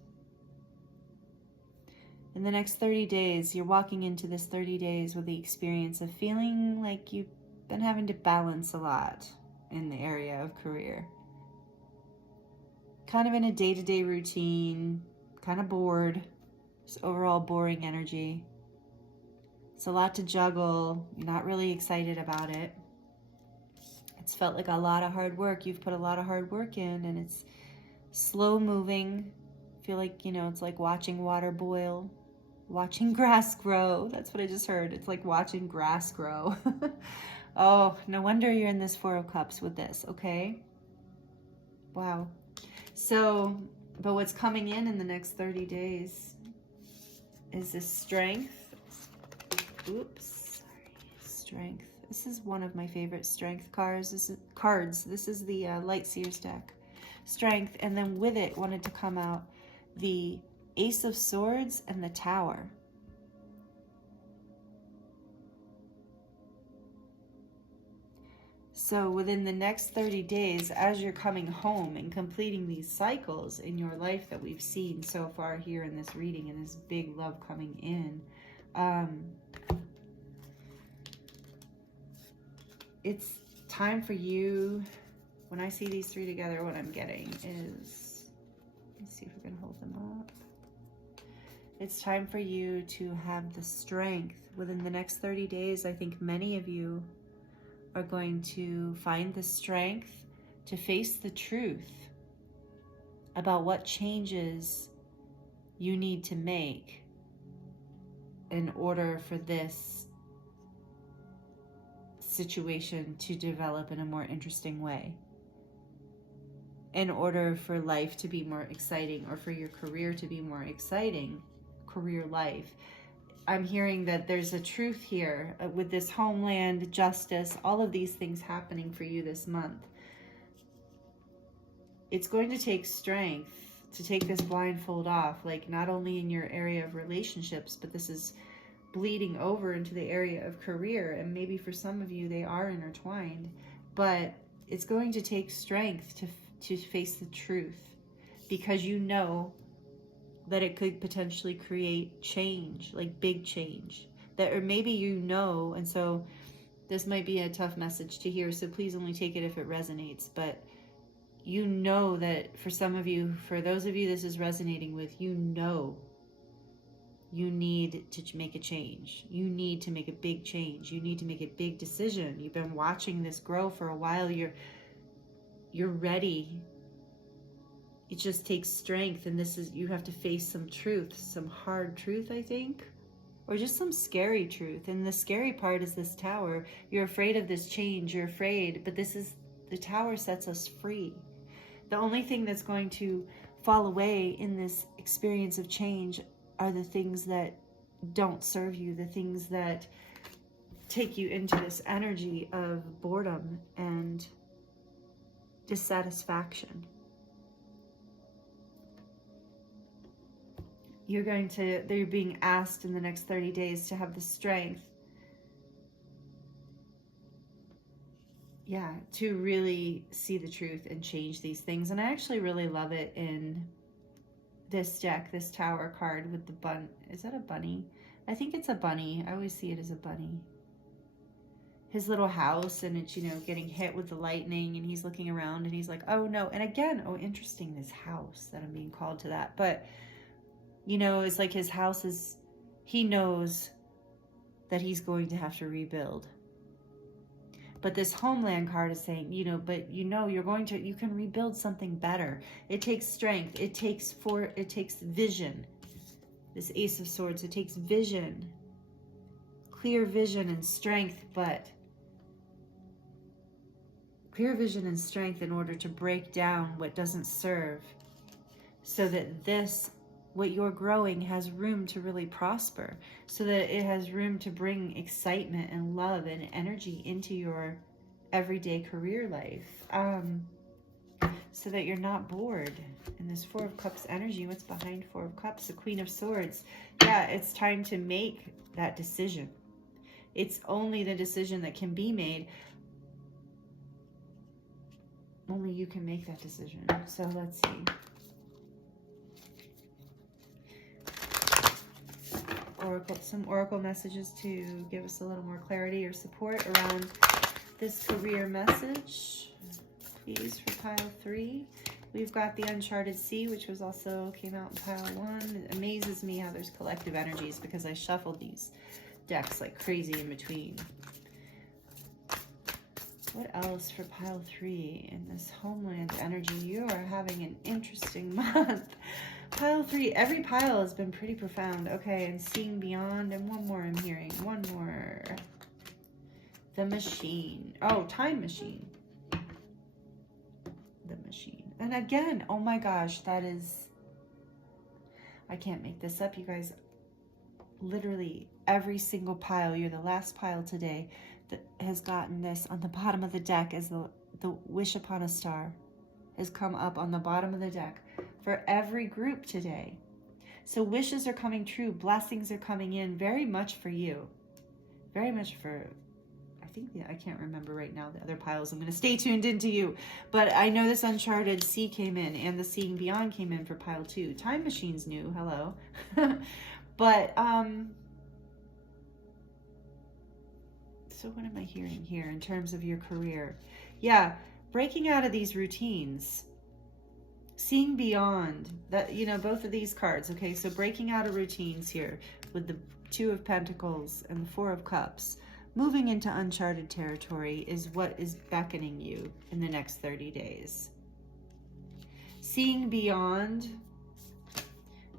In the next 30 days, you're walking into this 30 days with the experience of feeling like you've been having to balance a lot in the area of career. Kind of in a day-to-day routine, kind of bored, just overall boring energy. It's a lot to juggle. You're not really excited about it. It's felt like a lot of hard work. You've put a lot of hard work in, and it's slow moving. I feel like, it's like watching water boil, watching grass grow. That's what I just heard. It's like watching grass grow. Oh, no wonder you're in this Four of Cups with this, okay? Wow. So, but what's coming in the next 30 days is this strength. Oops, sorry, strength. This is one of my favorite strength cards. This is the Light Seers deck. Strength, and then with it wanted to come out the Ace of Swords and the Tower. So within the next 30 days, as you're coming home and completing these cycles in your life that we've seen so far here in this reading and this big love coming in, it's time for you, when I see these three together, what I'm getting is, let's see if we can hold them up. It's time for you to have the strength. Within the next 30 days, I think many of you are going to find the strength to face the truth about what changes you need to make in order for this situation to develop in a more interesting way, in order for life to be more exciting, or for your career to be more exciting, career life. I'm hearing that there's a truth here with this homeland, justice, all of these things happening for you this month. It's going to take strength to take this blindfold off, like not only in your area of relationships, but this is bleeding over into the area of career. And maybe for some of you, they are intertwined, but it's going to take strength to face the truth, because you know that it could potentially create change, like big change, that, or maybe and so this might be a tough message to hear, so please only take it if it resonates, but that for some of you, for those of you this is resonating with, you need to make a change. You need to make a big change. You need to make a big decision. You've been watching this grow for a while. You're ready. It just takes strength, and you have to face some truth, some hard truth, I think, or just some scary truth. And the scary part is this Tower. You're afraid of this change. You're afraid, but the Tower sets us free. The only thing that's going to fall away in this experience of change are the things that don't serve you, the things that take you into this energy of boredom and dissatisfaction. They're being asked in the next 30 days to have the strength, to really see the truth and change these things. And I actually really love it in this deck, this Tower card with the bun. Is that a bunny? I think it's a bunny. I always see it as a bunny. His little house, and it's, getting hit with the lightning, and he's looking around and he's like, oh no. And again, interesting, this house, that I'm being called to that. But it's like his house he knows that he's going to have to rebuild. But this homeland card is saying, you can rebuild something better. It takes strength. It takes vision. This Ace of Swords, it takes vision, clear vision and strength, but clear vision and strength in order to break down what doesn't serve, so that what you're growing has room to really prosper, so that it has room to bring excitement and love and energy into your everyday career life. so that you're not bored. In this Four of Cups energy, what's behind Four of Cups? The Queen of Swords. Yeah, it's time to make that decision. It's only the decision that can be made. Only you can make that decision. So let's see. Oracle, some oracle messages to give us a little more clarity or support around this career message. Please, for pile 3. We've got the Uncharted Sea, which was also came out in pile 1. It amazes me how there's collective energies because I shuffled these decks like crazy in between. What else for pile 3 in this homeland energy? You are having an interesting month. Pile 3, every pile has been pretty profound. Okay, and seeing beyond, and one more I'm hearing. One more. The Machine. Oh, Time Machine. The Machine. And again, oh my gosh, that is, I can't make this up, you guys. Literally every single pile, you're the last pile today that has gotten this on the bottom of the deck as the Wish Upon a Star has come up on the bottom of the deck for every group today. So wishes are coming true, blessings are coming in very much for you. Very much for, I can't remember right now the other piles. I'm going to stay tuned into you. But I know this Uncharted Sea came in and the Seeing Beyond came in for pile 2. Time Machine's new, hello. But, so what am I hearing here in terms of your career? Yeah, breaking out of these routines. Seeing beyond that, you know, both of these cards. Okay, so breaking out of routines here with the Two of Pentacles and the Four of Cups. Moving into uncharted territory is what is beckoning you in the next 30 days. Seeing beyond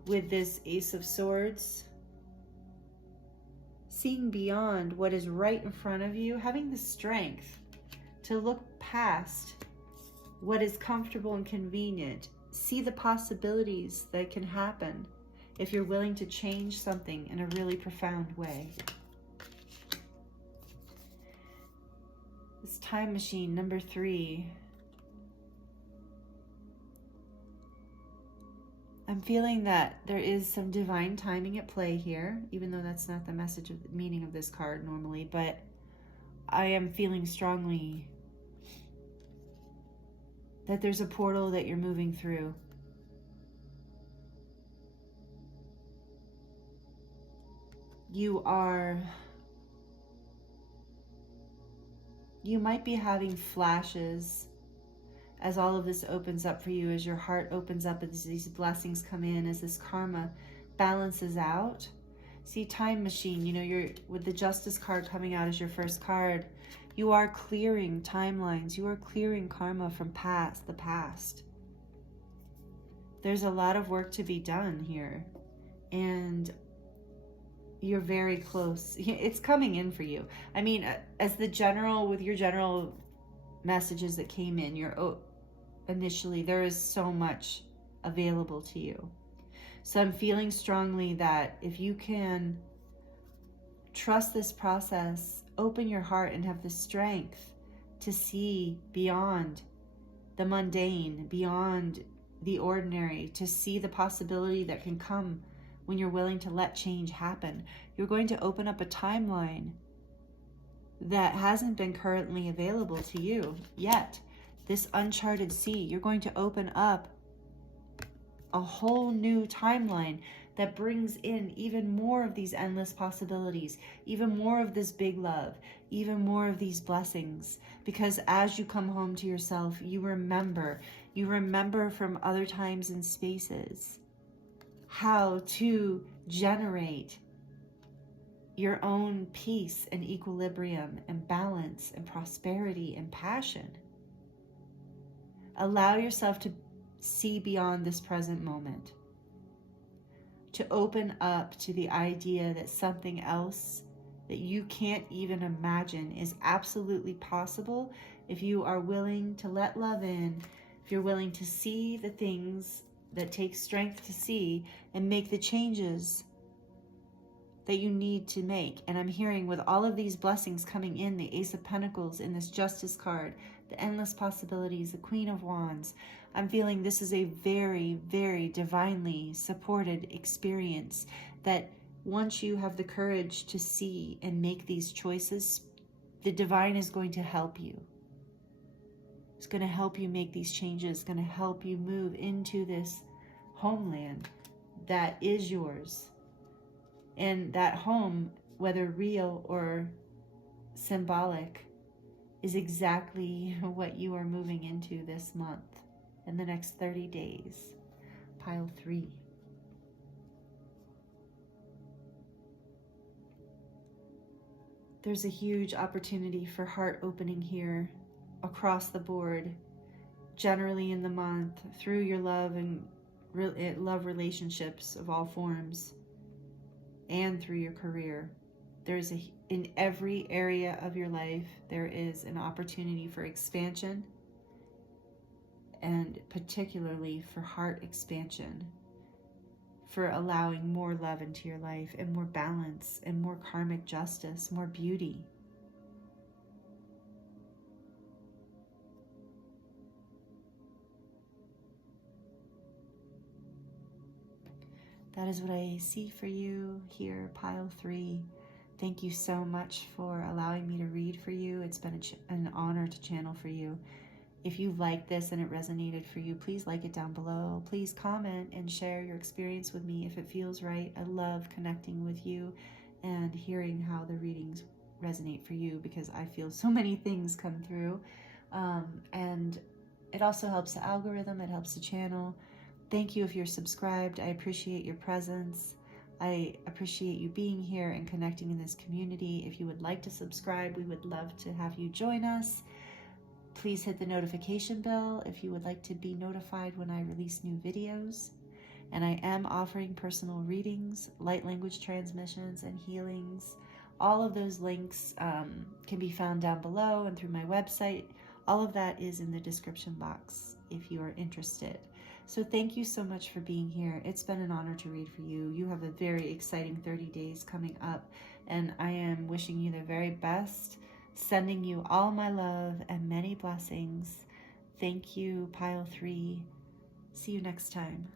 with this Ace of Swords. Seeing beyond what is right in front of you. Having the strength to look past what is comfortable and convenient. See the possibilities that can happen if you're willing to change something in a really profound way. This Time Machine, number 3. I'm feeling that there is some divine timing at play here, even though that's not the message of the meaning of this card normally, but I am feeling strongly that there's a portal that you're moving through. You might be having flashes as all of this opens up for you, as your heart opens up, as these blessings come in, as this karma balances out. See, Time Machine, you know, you're with the Justice card coming out as your first card. You are clearing timelines. You are clearing karma from the past. There's a lot of work to be done here. And you're very close. It's coming in for you. I mean, as the general, with your general messages that came in, initially, there is so much available to you. So I'm feeling strongly that if you can trust this process, open your heart and have the strength to see beyond the mundane, beyond the ordinary, to see the possibility that can come when you're willing to let change happen. You're going to open up a timeline that hasn't been currently available to you yet. This uncharted sea, you're going to open up a whole new timeline that brings in even more of these endless possibilities, even more of this big love, even more of these blessings. Because as you come home to yourself, you remember from other times and spaces how to generate your own peace and equilibrium and balance and prosperity and passion. Allow yourself to see beyond this present moment, to open up to the idea that something else that you can't even imagine is absolutely possible if you are willing to let love in, if you're willing to see the things that take strength to see and make the changes that you need to make. And I'm hearing with all of these blessings coming in, the Ace of Pentacles in this Justice card, the endless possibilities, the Queen of Wands. I'm feeling this is a very, very divinely supported experience that once you have the courage to see and make these choices, the divine is going to help you. It's going to help you make these changes, going to help you move into this homeland that is yours. And that home, whether real or symbolic, is exactly what you are moving into this month, in the next 30 days. Pile 3. There's a huge opportunity for heart opening here across the board, generally in the month, through your love and love relationships of all forms, and through your career. There's in every area of your life, there is an opportunity for expansion, and particularly for heart expansion, for allowing more love into your life and more balance and more karmic justice, more beauty. That is what I see for you here, pile 3. Thank you so much for allowing me to read for you. It's been an honor to channel for you. If you like this and it resonated for you, please like it down below. Please comment and share your experience with me if it feels right. I love connecting with you and hearing how the readings resonate for you, because I feel so many things come through. And it also helps the algorithm. It helps the channel. Thank you if you're subscribed. I appreciate your presence. I appreciate you being here and connecting in this community. If you would like to subscribe, we would love to have you join us. Please hit the notification bell if you would like to be notified when I release new videos. And I am offering personal readings, light language transmissions, and healings. All of those links can be found down below and through my website. All of that is in the description box if you are interested. So thank you so much for being here. It's been an honor to read for you. You have a very exciting 30 days coming up, and I am wishing you the very best, sending you all my love and many blessings. Thank you, pile 3. See you next time.